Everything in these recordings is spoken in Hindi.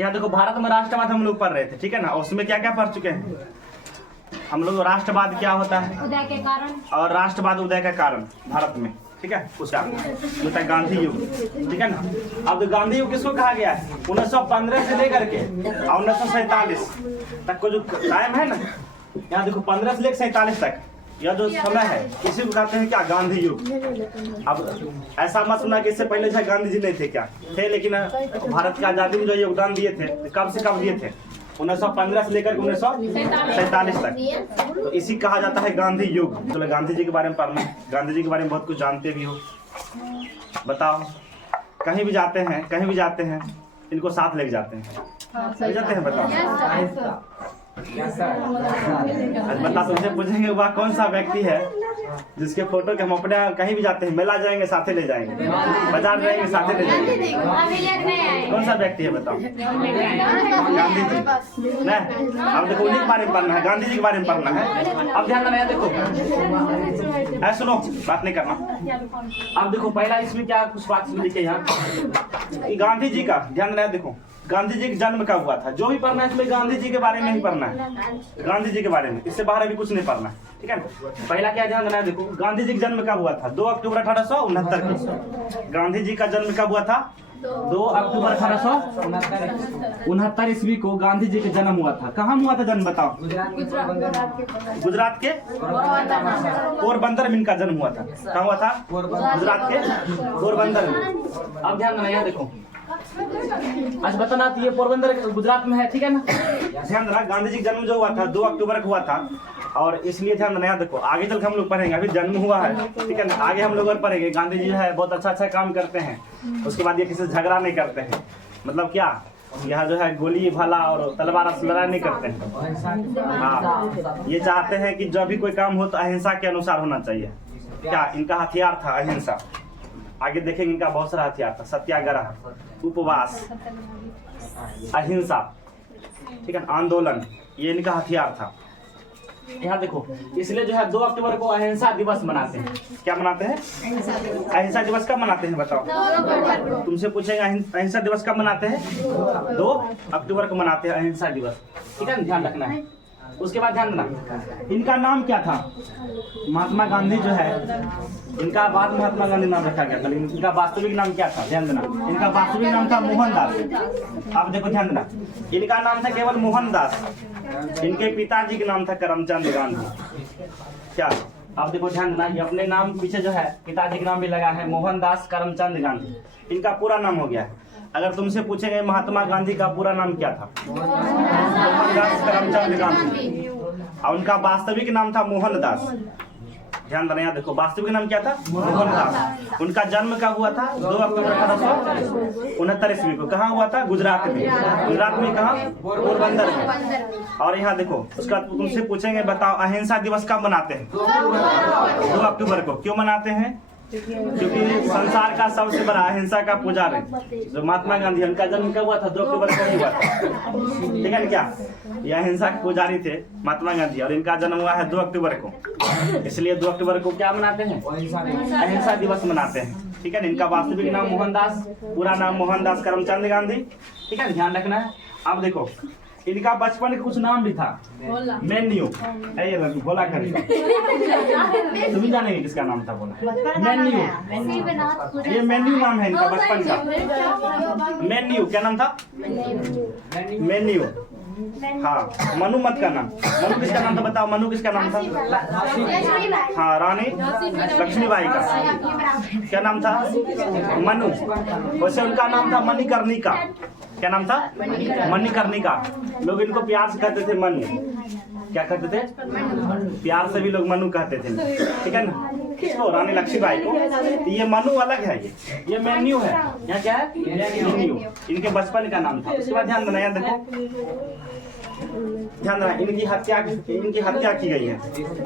यहाँ देखो भारत में राष्ट्रवाद हम लोग पढ़ रहे थे, ठीक है ना। उसमें क्या क्या पढ़ चुके हैं हम लोग। राष्ट्रवाद क्या होता है उदय के कारण, और राष्ट्रवाद उदय का कारण भारत में, ठीक है। उसका होता है गांधी युग, ठीक है ना। अब गांधी युग किसको कहा गया है? 1915 से लेकर के 1947 तक को जो टाइम है ना, यहाँ देखो 15 से लेकर 47 तक यह जो समय है इसी को कहते हैं क्या? गांधी युग। अब ऐसा मत सुना कि इससे पहले जो है गांधी जी नहीं थे, क्या थे, लेकिन भारत की आजादी में जो योगदान दिए थे कब से कब दिए थे? 1915 से लेकर 1947 तक। तो इसी कहा जाता है गांधी युग। तो गांधी जी के बारे में पढ़ना, गांधी जी के बारे में बहुत कुछ जानते भी हो। बताओ, कहीं भी जाते हैं इनको साथ लेके जाते हैं, ले जाते हैं? बताओ बता, तुमसे पूछेंगे वह कौन सा व्यक्ति है जिसके फोटो के हम अपने कहीं भी जाते हैं, मेला जाएंगे साथे ले जाएंगे, बाजार जाएंगे साथे ले जाएंगे, कौन सा व्यक्ति है बताओ? गांधी जी नहीं। अब देखो उन्हीं के बारे में पढ़ना है, गांधी जी के बारे में पढ़ना है। अब ध्यान देना, देखो सुनो, बात नहीं करना। अब देखो पहला इसमें क्या कुछ बात लिखे यहाँ, गांधी जी का ध्यान देना। देखो गांधी जी का जन्म कब हुआ था, जो भी पढ़ना है इसमें गांधी जी के बारे में ही पढ़ना है, गांधी जी के बारे में, इससे बाहर अभी कुछ नहीं पढ़ना है, ठीक है। पहला क्या ध्यान देना है, देखो गांधी जी का जन्म कब हुआ था? 2 अक्टूबर 1869 को। गांधी जी का जन्म कब हुआ था? 2 अक्टूबर 1869 ईस्वी को गांधी जी का जन्म हुआ था। कहाँ हुआ था जन्म बताओ? गुजरात के पोरबंदर में इनका जन्म हुआ था। कहाँ हुआ था? गुजरात के पोरबंदर में। अब ध्यान देना, यहाँ देखो आज बताना, ये पोरबंदर गुजरात में है, ठीक है ना। ध्यान देना, गांधी जी का जन्म जो हुआ था 2 अक्टूबर को हुआ था, और इसलिए ध्यान देना। देखो आगे चल के हम लोग पढ़ेंगे, अभी जन्म हुआ है, ठीक है ना। आगे हम लोग और पढ़ेंगे। गांधी जी है बहुत अच्छा काम करते हैं, उसके बाद ये किसी से झगड़ा नहीं करते हैं, मतलब क्या यहाँ जो है गोली भाला और तलवार से लड़ाई नहीं करते हैं। हाँ, ये चाहते हैं कि जब भी कोई काम हो तो अहिंसा के अनुसार होना चाहिए। क्या इनका हथियार था? अहिंसा। आगे देखेंगे इनका बहुत सारा हथियार था, सत्याग्रह, उपवास, अहिंसा, ठीक है, आंदोलन, ये इनका हथियार था। यहाँ देखो, इसलिए जो है 2 अक्टूबर को अहिंसा दिवस मनाते हैं। क्या मनाते हैं? अहिंसा दिवस कब मनाते हैं बताओ? तुमसे पूछेंगे अहिंसा दिवस कब मनाते हैं? 2 अक्टूबर को मनाते हैं अहिंसा दिवस, ठीक है, ध्यान रखना है। उसके बाद ध्यान देना, इनका नाम क्या था? महात्मा गांधी जो है, इनका बाद महात्मा गांधी नाम रखा गया था, लेकिन इनका वास्तविक नाम क्या था? ध्यान देना, इनका वास्तविक नाम था मोहनदास। आप देखो ध्यान देना, इनका नाम था केवल मोहनदास, इनके पिताजी का नाम था करमचंद गांधी। क्या आप देखो ध्यान देना, ये अपने नाम पीछे जो है पिताजी का नाम भी लगा है, मोहनदास करमचंद गांधी। इनका पूरा नाम हो गया है। अगर तुमसे पूछेंगे महात्मा गांधी का पूरा नाम क्या था? मोहनदास करमचंद गांधी, और उनका वास्तविक नाम था मोहनदास। ध्यान देना, यहाँ देखो वास्तविक नाम क्या था? मोहनदास। उनका जन्म कब हुआ था? 2 अक्टूबर 1869 ईस्वी को। कहाँ हुआ था? गुजरात में। गुजरात में कहाँ? पोरबंदर में। और यहाँ देखो, उसका तुमसे पूछेंगे बताओ अहिंसा दिवस कब मनाते हैं? 2 अक्टूबर को। क्यों मनाते हैं? क्योंकि संसार का सबसे बड़ा अहिंसा का पुजारी जो महात्मा गांधी, उनका जन्म कब हुआ था? 2 अक्टूबर को हुआ था, ठीक है ना। क्या ये अहिंसा के पुजारी थे महात्मा गांधी, और इनका जन्म हुआ है 2 अक्टूबर को, इसलिए 2 अक्टूबर को क्या मनाते हैं? अहिंसा दिवस मनाते हैं, ठीक है ना। इनका वास्तविक नाम मोहनदास, पूरा नाम मोहनदास करमचंद गांधी, ठीक है, ध्यान रखना है। अब देखो इनका बचपन का कुछ नाम भी था, मेन्यू, बोला कर तुम जानेंगे किसका नाम था? बोला मेन्यू, ये मेन्यू नाम है इनका बचपन का। मेन्यू क्या नाम था? मेन्यू। हाँ, मनु मत का नाम। मनु किसका नाम था बताओ? मनु किसका नाम था? हाँ, रानी लक्ष्मीबाई का क्या नाम था? मनु। वैसे उनका नाम था मणिकर्णिका। क्या नाम था? मणिकर्णिका। लोग इनको प्यार से कहते थे मनु। क्या कहते थे? प्यार से भी लोग मनु कहते थे, ठीक है ना। किसको? रानी लक्ष्मीबाई को। तो ये मनु अलग है, ये मेन्यू है। यहाँ क्या है? मेन्यू। इनके बचपन का नाम था। उसके बाद ध्यान देना, यहाँ देखो ध्यान देना, इनकी हत्या की गई है,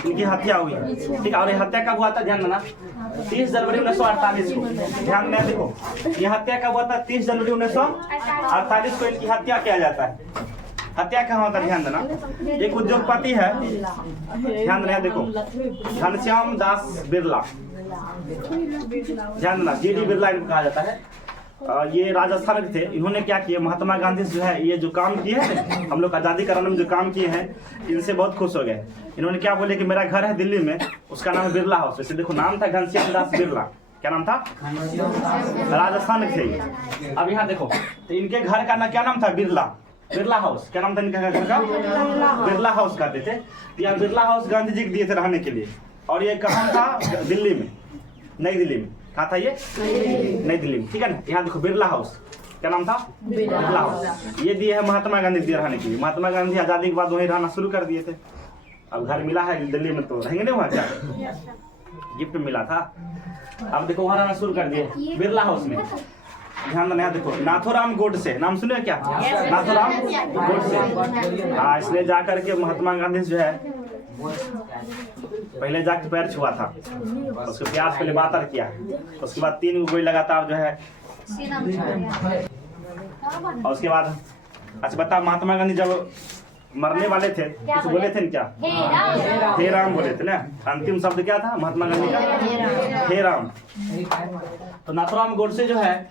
इनकी हत्या हुई है, ठीक है। और ये हत्या कब हुआ था? ध्यान देना, 30 जनवरी 1948 को। ध्यान देना, देखो ये हत्या कब हुआ था? 30 जनवरी 1948 को इनकी हत्या किया जाता है। हत्या कहाँ होता है? ध्यान देना, एक उद्योगपति है, ध्यान देना, देखो घनश्याम दास बिरला, ध्यान देना, GD बिरला इनको कहा जाता है। ये राजस्थान के थे। इन्होंने क्या किया, महात्मा गांधी जो है ये जो काम किए हैं हम लोग आज़ादी कराने में जो काम किए हैं, इनसे बहुत खुश हो गए। इन्होंने क्या बोले कि मेरा घर है दिल्ली में, उसका नाम है बिरला हाउस। वैसे देखो नाम था घनश्याम दास बिरला, क्या नाम था, राजस्थान के थे। अब यहाँ देखो तो इनके घर का ना क्या नाम था, बिरला, बिरला हाउस। क्या नाम था इनके घर का, बिरला हाउस कहते थे। यह बिरला हाउस गांधी जी को दिए थे रहने के लिए। और ये कहाँ था, दिल्ली में, नई दिल्ली में। कहाँ था ये, नई दिल्ली में, ठीक है ना। यहाँ देखो बिरला हाउस, क्या नाम था, बिरला हाउस। ये दिए है महात्मा गांधी दिए रहने के लिए। महात्मा गांधी आजादी के बाद वहीं रहना शुरू कर दिए थे। अब घर मिला है दिल्ली में तो रहेंगे नहीं वहाँ, क्या गिफ्ट मिला था। अब देखो वहाँ रहना शुरू कर दिए बिरला हाउस में। ध्यान देना, देखो नाथूराम गोडसे, नाम सुने क्या, नाथूराम गोडसे। हाँ, इसलिए जा करके महात्मा गांधी जो है पहले जाके पैर छुआ था, उसके प्यार पहले बातर किया, उसके बाद 3 गोली लगातार जो है। और उसके बाद अच्छा बता, महात्मा गांधी जब मरने वाले थे कुछ बोले थे क्या, हे राम बोले थे ना। अंतिम शब्द क्या था महात्मा गांधी का, हे राम। तो नाथूराम गोडसे जो है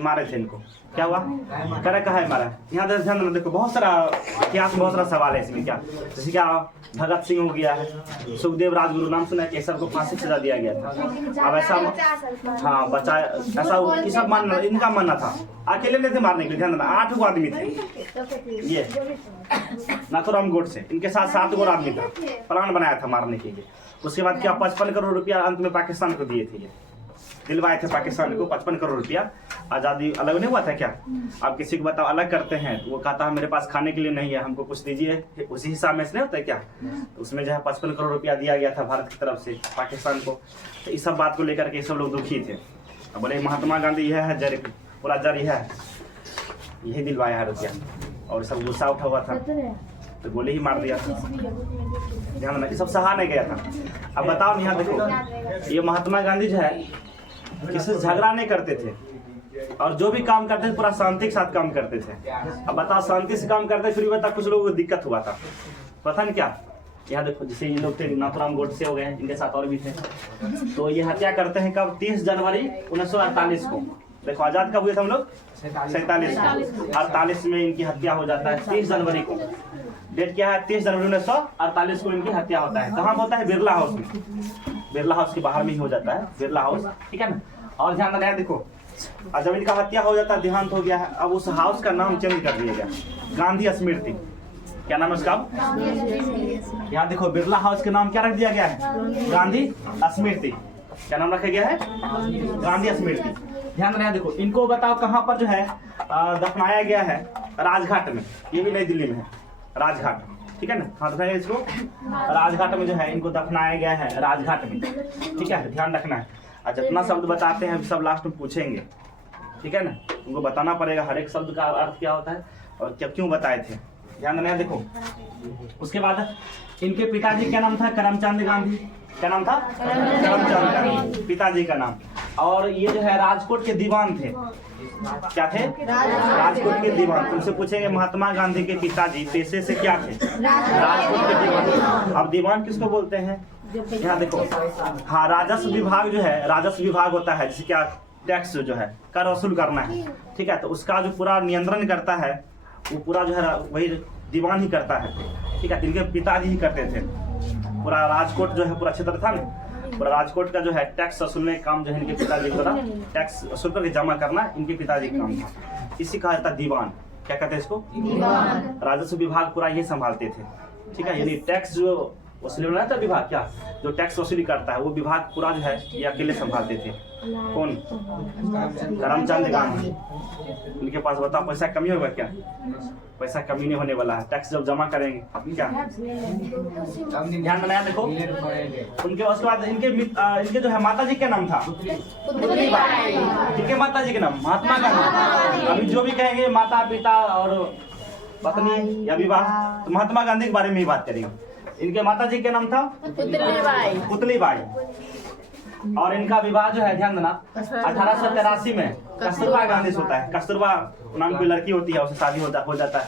मारे थे इनको, क्या हुआ, करे कहा है मारा। यहाँ ध्यान देखो, बहुत सारा इतिहास, बहुत सारा सवाल है इसमें। क्या जैसे क्या भगत सिंह हो गया है, सुखदेव राजगुरु, नाम सुना है कि सबको फांसी सजा दिया गया था। अब ऐसा हाँ बचा, ऐसा सब मानना, इनका मानना था, अकेले नहीं थे मारने के लिए। ध्यान देना, 8 गो आदमी थे ये नाथूराम गोडसे, इनके साथ 7 गो आदमी था, प्लान बनाया था मारने के लिए। उसके बाद क्या 55 करोड़ रुपया अंत में पाकिस्तान को दिए थे, दिलवाए थे पाकिस्तान को 55 करोड़ रुपया। आज़ादी अलग नहीं हुआ था क्या, आप किसी को बताओ अलग करते हैं तो वो कहता है मेरे पास खाने के लिए नहीं है, हमको कुछ दीजिए, उसी हिसाब में से नहीं होता है क्या। तो उसमें जो है 55 करोड़ रुपया दिया गया था भारत की तरफ से पाकिस्तान को। तो इस सब बात को लेकर के सब लोग दुखी थे। अब बोले महात्मा गांधी यह है जर, पूरा जर यह है, यही दिलवाया है रुपया। और सब गुस्सा उठा हुआ था तो गोली ही मार दिया। ध्यान देना, सब सहा नहीं गया था। अब बताओ यहाँ देखो, ये महात्मा गांधी जो है किसी से झगड़ा नहीं करते थे, और जो भी काम करते थे पूरा शांति के साथ काम करते थे। अब बताओ शांति से काम करते फिर भी बता कुछ लोगों को दिक्कत हुआ था, पता नहीं क्या। यहाँ देखो जैसे ये लोग थे नाथूराम गोडसे हो गए, इनके साथ और भी थे। तो ये हत्या करते हैं कब, 30 जनवरी 1948 को। देखो आजाद कब हुए थे हम लोग, 47 को। 48 में इनकी हत्या हो जाता है, 30 जनवरी को। डेट क्या है, 30 जनवरी 1948 को इनकी हत्या होता है। कहाँ होता है, बिरला हाउस में, बिरला हाउस के बाहर में ही हो जाता है बिरला हाउस, ठीक है ना। और ध्यान रखना, देखो जब इनका हत्या हो जाता है, देहांत हो गया है, अब उस हाउस का नाम चेंज कर दिया गया, गांधी स्मृति। क्या नाम है उसका, यहाँ देखो बिरला हाउस के नाम क्या रख दिया गया है, गांधी स्मृति। क्या नाम रखा गया है, गांधी स्मृति। ध्यान रखना, देखो इनको बताओ कहाँ पर जो है दफनाया गया है, राजघाट में। ये भी नई दिल्ली में है राजघाट, ठीक है ना। हाँ तो इसको राजघाट में जो है इनको दफनाया गया है, राजघाट में, ठीक है, ध्यान रखना है। और जितना शब्द बताते हैं सब लास्ट में पूछेंगे, ठीक है ना, उनको बताना पड़ेगा हर एक शब्द का अर्थ क्या होता है और क्या क्यों बताए थे, ध्यान देना है। देखो उसके बाद इनके पिताजी क्या नाम था, करमचंद गांधी। क्या नाम था, करमचंद गांधी पिताजी का नाम। और ये जो है राजकोट के दीवान थे, क्या थे, राजकोट के दीवान। तुमसे पूछेंगे महात्मा गांधी के पिताजी पेशे से क्या थे, राजकोट के दीवान। अब दीवान किसको बोलते हैं, यहाँ देखो हाँ, राजस्व विभाग जो है, राजस्व विभाग होता है जैसे क्या टैक्स जो है कर वसूल करना है, ठीक है। तो उसका जो पूरा नियंत्रण करता है वो पूरा जो है वही दीवान ही करता है, ठीक है। इनके पिताजी ही करते थे। पूरा राजकोट जो है पूरा क्षेत्र था ना, पूरा राजकोट का जो है टैक्स वसूलने का काम जो है इनके पिताजी को था, टैक्स वसूल करके जमा करना इनके पिताजी का काम था। इसी कहा जाता है दीवान। क्या कहते हैं इसको, दीवान। राजस्व विभाग पूरा ये संभालते थे, ठीक है। यानी टैक्स जो वसूली वाला था विभाग, क्या जो टैक्स वसूली करता है वो विभाग पूरा जो है ये अकेले संभालते थे। कौन, करमचंद गांधी। इनके पास बताओ पैसा कमी होगा क्या, पैसा कमी नहीं होने वाला है, टैक्स जब जमा करेंगे क्या। ध्यान बनाया, देखो उनके उसके बाद इनके जो है माता जी का नाम था पुतलीबाई। इनके माता जी के नाम महात्मा गांधी। अभी जो भी कहेंगे माता पिता और पत्नी या विवाह, तो महात्मा गांधी के बारे में ही बात करेंगे। इनके माता जी का नाम था पुतलीबाई। और इनका विवाह जो है ध्यान देना 1883 में कस्तूरबा गांधी से होता है। कस्तूरबा नाम की लड़की होती है, उससे शादी हो जाता है।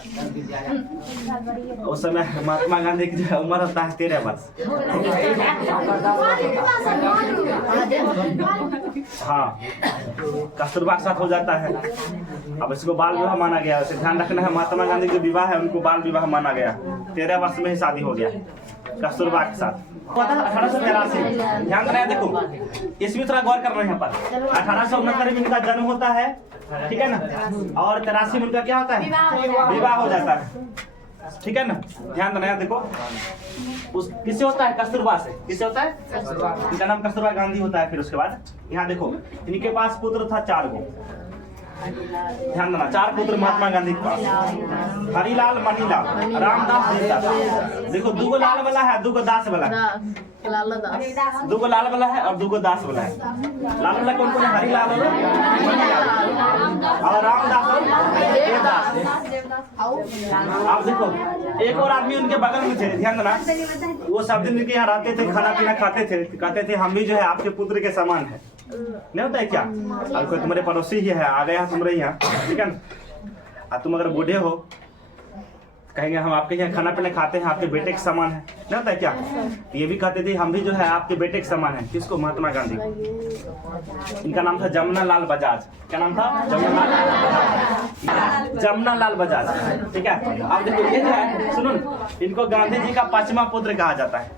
उस समय महात्मा गांधी की जो उम्र होता है 13 वर्ष। हाँ, कस्तूरबा के साथ हो जाता है। अब इसको बाल विवाह माना गया। उसे ध्यान रखना है, महात्मा गांधी जो विवाह है उनको बाल विवाह माना गया। 13 वर्ष में ही शादी हो गया कस्तूरबा के साथ। 1883 ध्यान देना है। देखो इसमें थोड़ा गौर करना है यहाँ पर। 1869 में इनका जन्म होता है, ठीक है ना, और 83 में इनका क्या होता है, विवाह हो जाता है, ठीक है ना। ध्यान देना है। देखो उस किससे होता है, कस्तूरबा से। किससे होता है, इनका नाम कस्तूरबा गांधी होता है। फिर उसके बाद यहाँ देखो इनके पास पुत्र था 4 गो। ध्यान देना, 4 पुत्र महात्मा गांधी के पास, हरिलाल, मणिलाल, रामदास, देवदास। देखो 2 लाल वाला है, 2 दास वाला है। 2 लाल वाला है और 2 दास वाला है। लाल वाला कौन कौन है, हरिलाल और मणिलाल, और रामदास और देवदास। आप देखो एक और आदमी उनके बगल में थे, ध्यान देना। वो सब दिन इनके यहाँ रहते थे, खाना पीना खाते थे, कहते थे हम भी जो है आपके पुत्र के समान है। नहीं होता है क्या, अब कोई तुम्हारे पड़ोसी ही है, आ गया तुम्हारे यहाँ, ठीक है ना, और तुम अगर बूढ़े हो कहेंगे हम आपके यहाँ खाना पीना खाते हैं, आपके बेटे के समान है। नहीं होता है क्या, ये भी कहते थे हम भी जो है आपके बेटे के समान है। किसको, महात्मा गांधी। इनका नाम था जमुना लाल बजाज। क्या नाम था, जमुना लाल बजाज, ठीक है। अब देखो ये जो है, सुनो, इनको गांधी जी का 5वां पुत्र कहा जाता है।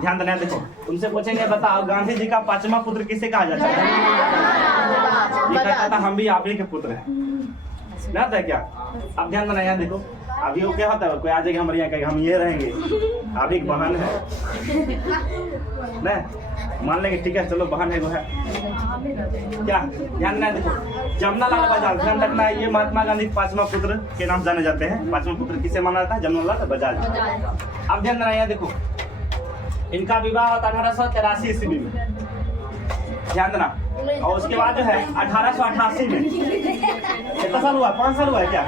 ध्यान देना। देखो तुमसे पूछेंगे बताओ गांधी जी का 5वां पुत्र किसे कहा जाता है, ये कहता था हम भी आप ही के पुत्र हैं। नहीं होता है क्या। अब ध्यान देना, यहाँ देखो अभी वो क्या होता है, कोई आ जाएगा हमारे यहाँ कहेगा हम ये रहेंगे, आप एक बहन है नहीं, मान लेंगे ठीक है चलो बहन है वो है क्या। ध्यान देना। देखो जमुना लाल बजाज, ध्यान रखना है, ये महात्मा गांधी 5वां पुत्र के नाम जाने जाते हैं। 5वां पुत्र किसे माना जाता है, जमुना लाल बजाज। अब ध्यान देना, यहाँ देखो इनका विवाह होता 1883 ईस्वी में। ध्यान देना। और उसके बाद जो है 1888 में कितना साल हुआ, 5 साल हुआ है क्या।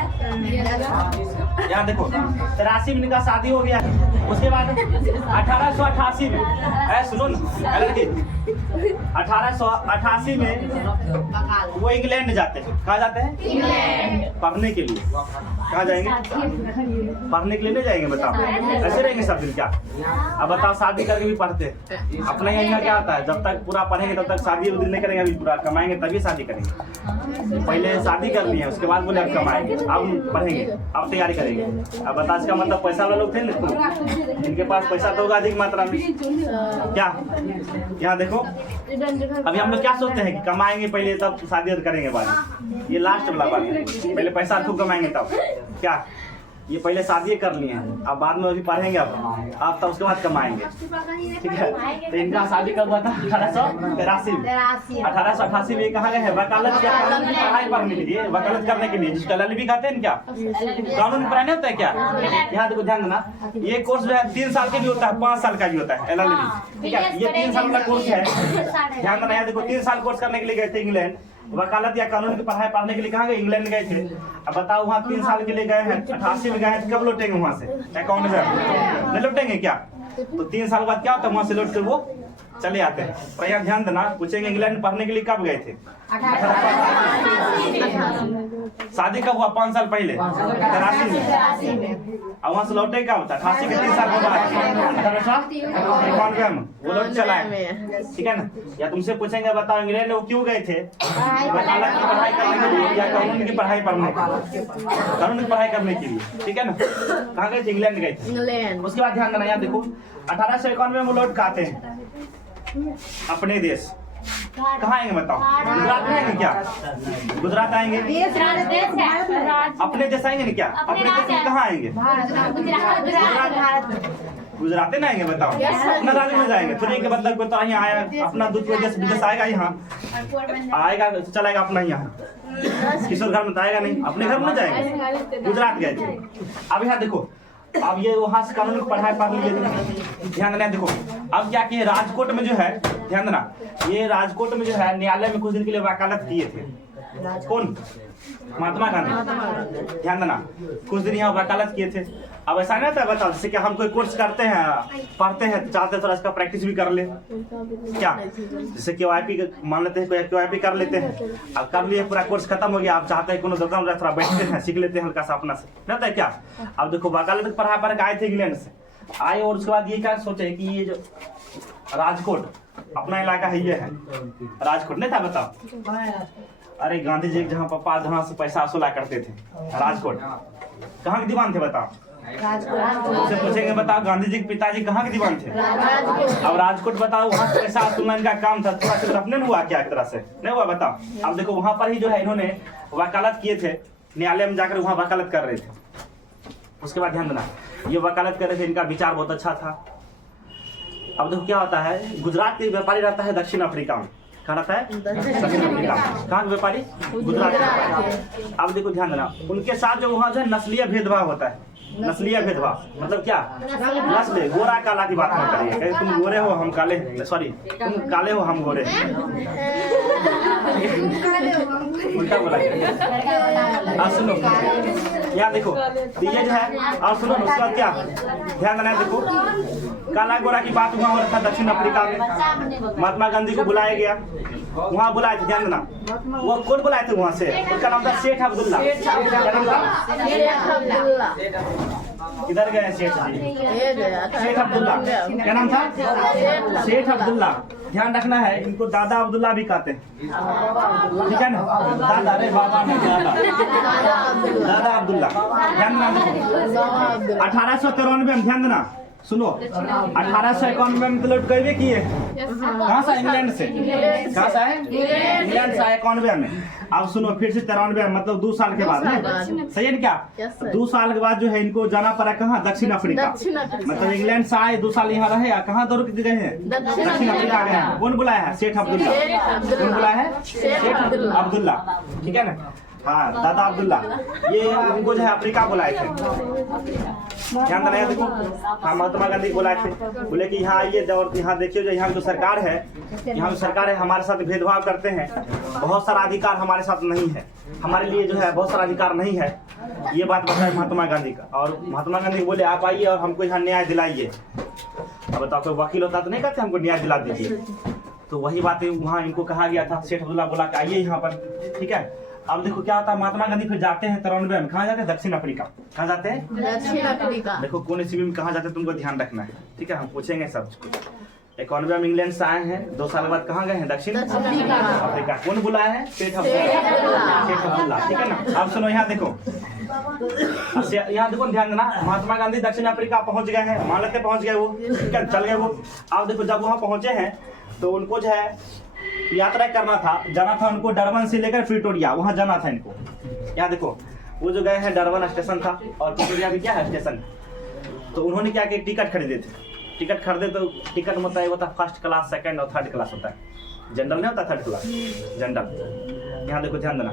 यहाँ देखो 83 में इनका शादी हो गया। उसके बाद 1888 में सुनो ना, 1888 में वो इंग्लैंड जाते हैं। कहाँ जाते हैं, इंग्लैंड, पढ़ने के लिए। कहाँ जाएंगे, पढ़ने के लिए नहीं जाएंगे, बताओ ऐसे रहेंगे सब दिन क्या। अब बताओ शादी करके भी पढ़ते हैं। अपने यहाँ क्या होता है, जब तक पूरा पढ़ेंगे तब तक शादी उस दिन नहीं करेंगे, अभी पूरा कमाएंगे तभी शादी करेंगे। पहले शादी कर लिए उसके बाद बोले अब कमाएंगे, अब पढ़ेंगे, अब तैयारी करेंगे। अब बता इसका मतलब पैसा वाले लोग थे ना, इनके पास पैसा तो होगा अधिक मात्रा में क्या। यहाँ देखो अभी हम लोग क्या सोचते हैं कि कमाएंगे पहले तब शादी करेंगे बाद में, ये लास्ट वाला बात है। पहले पैसा खूब कमाएंगे तब क्या, ये पहले शादी कर लिए हैं, अब बाद में अभी पढ़ेंगे, अब तब उसके बाद कमाएंगे, ठीक है। तो इनका शादी कब हुआ था, 1883 में। 1888 में कहाँ गए हैं, वकालत की पढ़ाई पढ़ने के लिए, वकालत करने के लिए, जिसका LLB कहते हैं क्या, कानून पढ़ाने होता है क्या। यहाँ देखो ध्यान देना, ये कोर्स जो है 3 साल के भी होता है, 5 साल का भी होता है LLB, ठीक है। ये 3 साल का कोर्स है। ध्यान देना, यहाँ देखो 3 साल कोर्स करने के लिए गए थे इंग्लैंड, वकालत या कानून की पढ़ाई पढ़ने के लिए कहाँ गए, इंग्लैंड गए थे। अब बताओ वहाँ 3 साल के लिए गए हैं, 88 में गए हैं, कब लौटेंगे वहाँ से, अकाउंट में नहीं लौटेंगे क्या। तो 3 साल बाद क्या होता है, वहाँ से लौट कर वो चले आते हैं। पर यहाँ ध्यान देना, पूछेंगे इंग्लैंड पढ़ने के लिए कब गए थे, शादी कब हुआ, 5 साल पहले 83 में। और वहाँ से लौटे क्या होता है, 88 के 3 साल के बाद 1891 में वो लौट चला है, ठीक है ना। या तुमसे पूछेंगे बताओ इंग्लैंड वो क्यों गए थे, वकालत की पढ़ाई करने के लिए या कानून की पढ़ाई पढ़ने के लिए, कानून की पढ़ाई करने के लिए, ठीक है ना। कहाँ गए थे, इंग्लैंड गए थे। उसके बाद ध्यान देना, यहाँ देखो 1891 में वो लौट आते हैं अपने देश। कहाँ आएंगे बताओ, गुजरात में आएंगे क्या, गुजरात आएंगे, अपने देश आएंगे ना क्या, अपने देश में कहाँ आएंगे, गुजरात ना आएंगे बताओ, अपना राज्य में जाएंगे। फिर के मतलब कोई तो यहाँ आया अपना दूसरे देश विदेश आएगा, यहाँ आएगा चलाएगा अपना, यहाँ किशोर घर में तो आएगा नहीं, अपने घर में जाएंगे, गुजरात गए थे। अब यहाँ देखो, अब ये वहां से कानून की पढ़ाई पढ़ लीजिए, ध्यान देना। देखो अब क्या किए, राजकोट में जो है, ध्यान देना, ये राजकोट में जो है न्यायालय में कुछ दिन के लिए वकालत किए थे। कौन? महात्मा गांधी। ध्यान देना, कुछ दिन यहाँ वकालत किए थे। अब ऐसा नहीं था, बताओ, जैसे कि हम कोई कोर्स करते हैं, पढ़ते हैं, चाहते थोड़ा इसका प्रैक्टिस भी कर ले, क्या? जैसे KYP मान लेते हैं, KYP कर लेते हैं, अब कर लिए, पूरा कोर्स खत्म हो गया, आप चाहते हैं कोनो दर्जा थोड़ा बैठते हैं, सीख लेते हैं हल्का सा अपना से, नहीं होता है क्या? अब देखो वकालत पढ़ा पढ़ के आए थे इंग्लैंड से, आए और उसके बाद ये क्या सोचे कि ये जो राजकोट अपना इलाका है, ये है राजकोट, नहीं था? बताओ, अरे गांधी जी जहाँ पापा जहाँ से पैसा वसूला करते थे, राजकोट कहाँ के दीवान थे? बताओ, उससे पूछेंगे, बताओ गांधी जी के पिताजी कहाँ के दीवान थे? अब राजकोट बताओ, वहाँ से पैसा वसूलना इनका काम था, थोड़ा सा अपने हुआ क्या एक तरह से? नहीं हुआ? बताओ। अब देखो वहाँ पर ही जो है इन्होंने वकालत किए थे, न्यायालय में जाकर वहाँ वकालत कर रहे थे। उसके बाद ध्यान देना, ये वकालत कर रहे थे, इनका विचार बहुत अच्छा था। अब देखो क्या होता है, गुजरात के व्यापारी रहता है दक्षिण अफ्रीका में, कहाँ रहता है? दक्षिण अफ्रीका में। कहाँ के व्यापारी? गुजरात के व्यापारी। अब देखो ध्यान देना, उनके साथ जो वहाँ जो है नस्लीय भेदभाव होता है। नस्लीय भेदभाव मतलब क्या? नस्ल, गोरा काला की बात नहीं करिए, कहीं तुम गोरे हो हम काले, सॉरी तुम काले हो हम गोरे, उल्टा बोला। अब सुनो, यहाँ देखो, ये जो है, और सुनो उसके बाद क्या ध्यान देना है, देखो काला गोरा की बात वहाँ हो रहा था दक्षिण अफ्रीका में। महात्मा गांधी को बुलाया गया, वहाँ बुलाए थे, ध्यान देना, वो कौन बुलाए थे वहाँ से? उनका नाम था शेख अब्दुल्ला। क्या नाम था? किधर गए शेख जी? शेख अब्दुल्ला। क्या नाम था? शेख अब्दुल्ला। ध्यान रखना है, इनको दादा अब्दुल्ला भी कहते हैं, ठीक है ना? दादा, अरे बाबा नहीं, दादा अब्दुल्ला। ध्यान देना, 1893 में, ध्यान देना, सुनो, 1891 में तो लौट गए किए, कहाँ से? इंग्लैंड से। कहाँ से आए? इंग्लैंड से आए 91 में। अब सुनो, फिर से 93 मतलब 2 साल के बाद, सही है ना? क्या 2 साल के बाद जो है इनको जाना पड़ा कहाँ? दक्षिण अफ्रीका। मतलब इंग्लैंड से आए, 2 साल यहाँ रहे, कहाँ दौड़ के गए हैं? दक्षिण अफ्रीका गए हैं। कौन बुलाया है? शेख अब्दुल्ला। कौन बुलाया है? शेख अब्दुल्ला, ठीक है ना? हाँ, दादा अब्दुल्ला, ये उनको जो है अफ्रीका बुलाए थे। ध्यान देना है, देखो, हाँ महात्मा गांधी बुलाए थे, बोले कि यहाँ आइए और यहाँ देखिए, जो यहाँ जो सरकार है, यहाँ जो सरकार है हमारे साथ भेदभाव करते हैं, बहुत सारा अधिकार हमारे साथ नहीं है, हमारे लिए जो है बहुत सारा अधिकार नहीं है, ये बात बताए महात्मा गांधी का। और महात्मा गांधी बोले आप आइए और हमको यहाँ न्याय दिलाइए। अब बताओ, कोई वकील होता तो नहीं कहते हमको न्याय दिला दीजिए? तो वही बातें वहाँ इनको कहा गया था, शेख अब्दुल्ला बोला कि आइए यहाँ पर, ठीक है? अब देखो क्या होता है, महात्मा गांधी फिर जाते हैं 93 में, कहाँ जाते हैं? दक्षिण अफ्रीका। कहाँ जाते हैं? दक्षिण अफ्रीका। देखो कौन ईस्वी में कहाँ जाते हैं तुमको ध्यान रखना है, ठीक है? हम पूछेंगे सब कुछ। 91 में इंग्लैंड से आए हैं, 2 साल बाद कहाँ गए हैं? दक्षिण अफ्रीका। कौन बुलाया है? शेख अब्दुल्ला, ठीक है ना? अब सुनो, यहाँ देखो, यहाँ देखो, ध्यान देना, महात्मा गांधी दक्षिण अफ्रीका पहुंच गए हैं, मान लेते पहुंच गए वो, ठीक है, चल गए वो। अब देखो, जब वहाँ पहुंचे हैं तो उनको जो है यात्रा करना था, जाना था उनको डरबन से लेकर प्रिटोरिया, वहां जाना था इनको। यहाँ देखो, वो जो गए हैं डरबन स्टेशन था और प्रिटोरिया भी क्या है? स्टेशन। तो उन्होंने क्या किया, टिकट खरीदे थे। टिकट खरीदे तो टिकट मतलब ये होता है फर्स्ट क्लास, सेकंड और थर्ड क्लास होता है, जनरल नहीं होता, थर्ड क्लास, जनरल। यहाँ देखो ध्यान देना,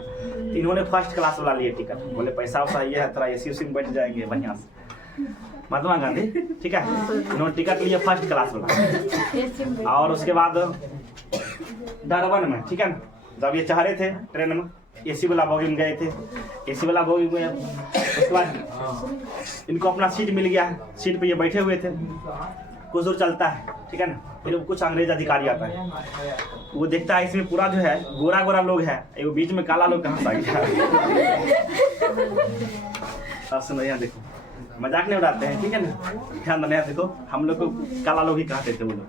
इन्होंने फर्स्ट क्लास वाला लिए टिकट, बोले पैसा वैसा ये है, थोड़ा AC में बैठ जाएंगे बढ़िया से। महात्मा गांधी, ठीक है, इन्होंने टिकट लिए फर्स्ट क्लास वाला। और उसके बाद डरबन में, ठीक है ना, जब ये चाह रहे थे ट्रेन में, AC वाला बोगी में गए थे, AC वाला बोगी में, उसके बाद इनको अपना सीट मिल गया है, सीट पे ये बैठे हुए थे, कुछ दूर चलता है, ठीक है ना, फिर कुछ अंग्रेज अधिकारी आता है, वो देखता है इसमें पूरा जो है गोरा गोरा लोग है, वो बीच में काला लोग कहाँ से आ गया। सुनो, यहाँ देखो, मजाक नहीं उड़ाते हैं, ठीक है ना? ध्यान देना है, देखो हम लोग को काला लोग ही कहते थे वो लोग,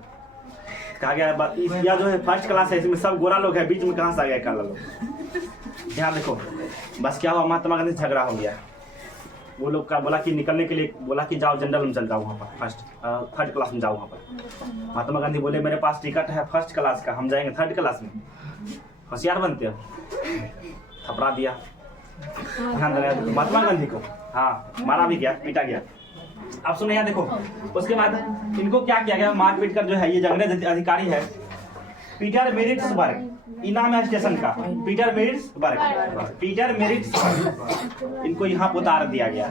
कहा गया या जो है फर्स्ट क्लास है, इसमें सब गोरा लोग है, बीच में कहाँ से आ गया काला लोग। ध्यान देखो, बस क्या हुआ, महात्मा गांधी झगड़ा हो गया, वो लोग का बोला कि निकलने के लिए, बोला कि जाओ जनरल में चल जाओ, वहाँ पर थर्ड क्लास में जाओ वहाँ पर। महात्मा गांधी बोले मेरे पास टिकट है फर्स्ट क्लास का, हम जाएंगे थर्ड क्लास में। होशियार बनते हो, थपड़ा दिया। ध्यान देना महात्मा गांधी को, हाँ मारा भी गया, पीटा गया। अब सुनो, यहाँ देखो, उसके बाद इनको क्या किया गया, मार पीट कर जो है, ये जो अंग्रेज अधिकारी है पीटर मेरिट्सबर्ग, नाम है स्टेशन का, पीटर मेरिट्सबर्ग, इनको यहाँ पर उतार दिया गया,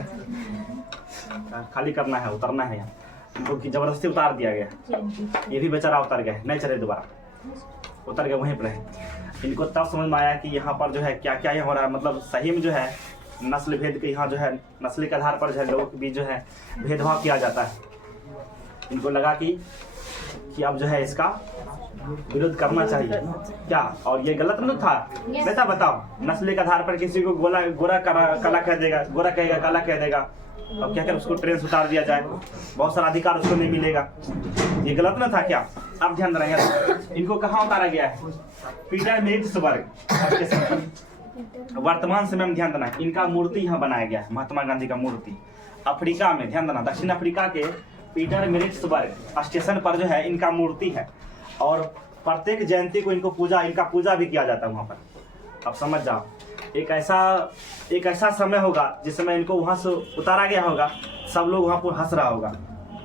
खाली करना है, उतरना है यहाँ, इनको जबरदस्ती उतार दिया गया। ये भी बेचारा उतर गए, नहीं चले दोबारा। उतर गए वहीं पर रहे। इनको तब समझ में आया कि यहाँ पर जो है क्या क्या हो रहा है, मतलब सही में जो है नस्ल भेद के यहाँ जो है नस्ल के आधार पर जो है लोगों के बीच जो है भेदभाव किया जाता है। इनको लगा कि अब जो है इसका विरोध करना चाहिए क्या, और ये गलत नहीं था। बेटा बताओ, नस्ल के आधार पर किसी को गोरा काला कह देगा, गोरा कहेगा काला कह देगा, अब क्या कर उसको ट्रेन से उतार दिया जाए, बहुत सारा अधिकार उसको नहीं मिलेगा, ये गलत ना था क्या। अब ध्यान रखेंगे इनको कहाँ उतारा गया है, पीटरमारिट्सबर्ग। वर्तमान समय में ध्यान देना, इनका मूर्ति यहाँ बनाया गया है, महात्मा गांधी का मूर्ति अफ्रीका में। ध्यान देना, दक्षिण अफ्रीका के पीटरमारिट्सबर्ग स्टेशन पर जो है इनका मूर्ति है, और प्रत्येक जयंती को इनका पूजा भी किया जाता है वहाँ पर। अब समझ जाओ, एक ऐसा समय होगा जिस समय इनको वहाँ से उतारा गया होगा, सब लोग वहाँ पर हंस रहा होगा,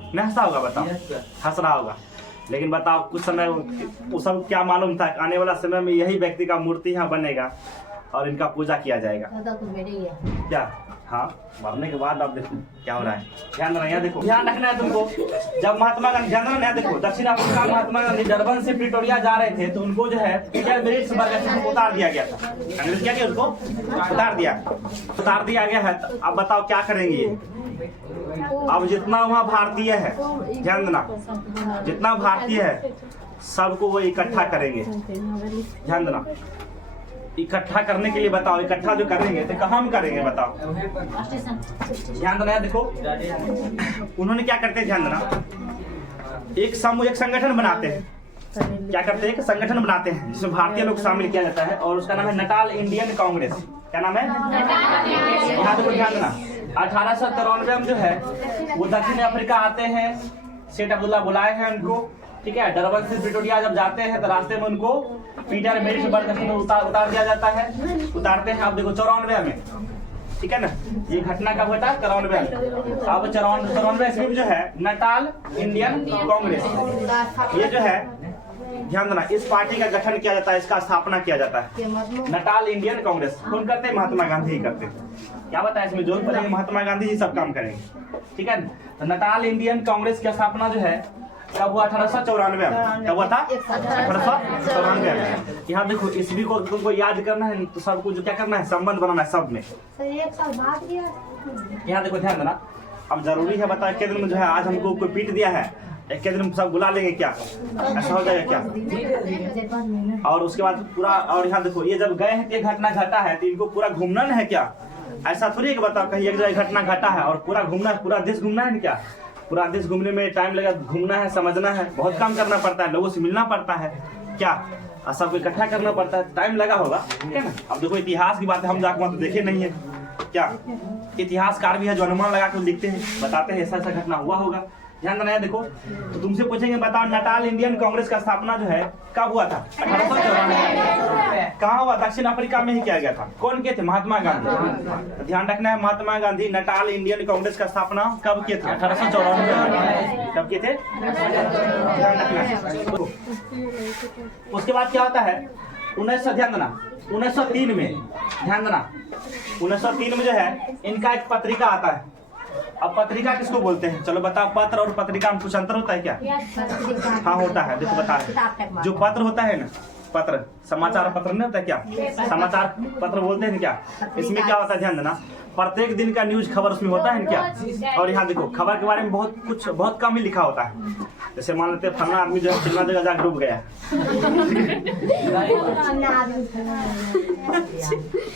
नहीं हंसा होगा, बताओ हंस रहा होगा। लेकिन बताओ कुछ समय वो सब क्या मालूम था, आने वाला समय में यही व्यक्ति का मूर्ति यहाँ बनेगा और इनका पूजा किया जाएगा क्या। हाँ, मरने के बाद अब देखो क्या हो रहा है, ध्यान रखना, देखो ध्यान रखना है तुमको। जब महात्मा गांधी, ध्यान रखना है, देखो दक्षिण अफ्रीका महात्मा गांधी डरबन से प्रिटोरिया जा रहे थे तो उनको जो है पीटरमारिट्सबर्ग उतार दिया गया था। अंग्रेज क्या किया, उसको उतार दिया गया है। अब बताओ क्या करेंगे ये। अब जितना वहाँ भारतीय है, ध्यान देना, जितना भारतीय है सबको वो इकट्ठा करेंगे। ध्यान देना, इकट्ठा करने के लिए बताओ, इकट्ठा जो करेंगे तो कहाँ में करेंगे बताओ, ध्यान देना। देखो उन्होंने क्या करते हैं, ध्यान देना, एक संगठन बनाते हैं। क्या करते हैं, एक संगठन बनाते हैं जिसमें भारतीय लोग शामिल किया जाता है, और उसका नाम है नटाल इंडियन कांग्रेस। क्या नाम है, यहाँ देखो ध्यान देना। 1893 में जो है वो दक्षिण अफ्रीका आते हैं, शेख अब्दुल्ला बुलाए हैं उनको, ठीक है। डरबन से प्रिटोरिया जब जाते हैं तो रास्ते में उनको पीटरमारिट्सबर्ग उतार दिया जाता है, उतारते हैं। आप देखो 94 में, ठीक है ना, ये घटना कब घटा, 94 में। अब 94 ईस्वी में जो है नटाल इंडियन कांग्रेस, ये जो है ध्यान देना, इस पार्टी का गठन किया जाता है, इसका स्थापना किया जाता है। नटाल इंडियन कांग्रेस कौन करते हैं, महात्मा गांधी ही करते हैं। क्या बताया इसमें, जोर पड़ेंगे महात्मा गांधी जी सब काम करेंगे, ठीक है। तो नटाल इंडियन कांग्रेस की स्थापना जो है कब हुआ, 1894 में। कब हुआ था, 1894 में। यहाँ देखो ईस्वी को तुमको याद करना है, तो सबको जो क्या करना है, संबंध बनाना है सब में। यहाँ देखो ध्यान देना, अब जरूरी है बताओ, एक दिन में जो है आज हमको कोई पीट दिया है, एक दिन में सब बुला लेंगे क्या, ऐसा हो जाएगा क्या। और उसके बाद पूरा, और यहाँ देखो ये जब गए हैं तो ये घटना घटा है तो इनको पूरा घूमना है क्या, ऐसा थोड़ी है कि बताओ कहीं एक जगह घटना घटा है और पूरा घूमना है, पूरा देश घूमना है क्या। पूरा देश घूमने में टाइम लगा, घूमना है, समझना है, बहुत काम करना पड़ता है, लोगों से मिलना पड़ता है क्या, सबको इकट्ठा करना पड़ता है, टाइम लगा होगा, ठीक है ना। अब देखो इतिहास की बात है, हम जाकर वहाँ तो देखे नहीं है क्या, इतिहासकार भी है जो अनुमान लगा कर लिखते हैं, बताते हैं ऐसा ऐसा घटना हुआ होगा। ध्यान देना है, देखो तो तुमसे पूछेंगे बताओ नटाल इंडियन कांग्रेस का स्थापना जो है कब हुआ था, 1894। कहाँ हुआ, दक्षिण अफ्रीका में ही किया गया था। कौन किए थे, महात्मा गांधी। ध्यान रखना है, महात्मा गांधी नटाल इंडियन कांग्रेस का स्थापना कब किए थे, 1894 कब किए थे, ध्यान रखना है। उसके बाद क्या होता है, 1903 में, ध्यान देना 1903 में जो है इनका एक पत्रिका आता है। अब पत्रिका किसको बोलते हैं, चलो बताओ, पत्र और पत्रिका में कुछ अंतर होता है क्या। हाँ होता है, देखो बता रहे, जो पत्र होता है ना, पत्र समाचार पत्र नहीं होता है क्या, समाचार पत्र बोलते हैं क्या। इसमें क्या होता है, ध्यान देना, प्रत्येक दिन का न्यूज खबर उसमें होता है क्या। और यहाँ देखो खबर के बारे में बहुत कम ही लिखा होता है। जैसे मान लेते फलना आदमी जो है चिल्ला जगह जाकर डूब गया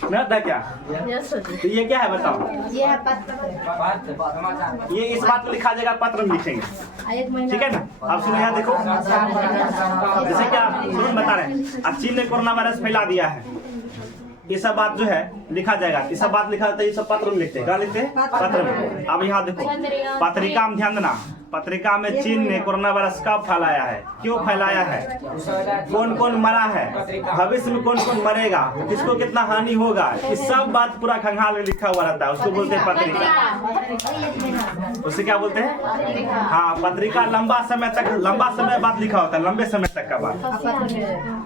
नहीं होता क्या। तो ये क्या है बताओ, ये है पत्र, ये इस बात को लिखा जाएगा, पत्र में लिखेंगे, ठीक है ना। अब सुनो यहाँ देखो, जैसे क्या सुनो बता रहे हैं, अब चीन ने कोरोना वायरस फैला दिया है, ये सब बात जो है लिखा जाएगा, ये सब बात लिखा जाता है, ये सब पत्र में लिखते हैं, क्या लिखते हैं, पत्र में। अब यहाँ देखो पत्रिका में ध्यान देना, पत्रिका में चीन ने कोरोना वायरस कब फैलाया है, क्यों फैलाया है, कौन कौन मरा है, भविष्य में कौन कौन मरेगा, किसको कितना हानि होगा, ये सब बात पूरा खंगाल में लिखा हुआ रहता है, उसको बोलते हैं पत्रिका। उससे क्या बोलते हैं, हाँ पत्रिका लंबा समय बात लिखा होता है, लंबे समय तक का बात।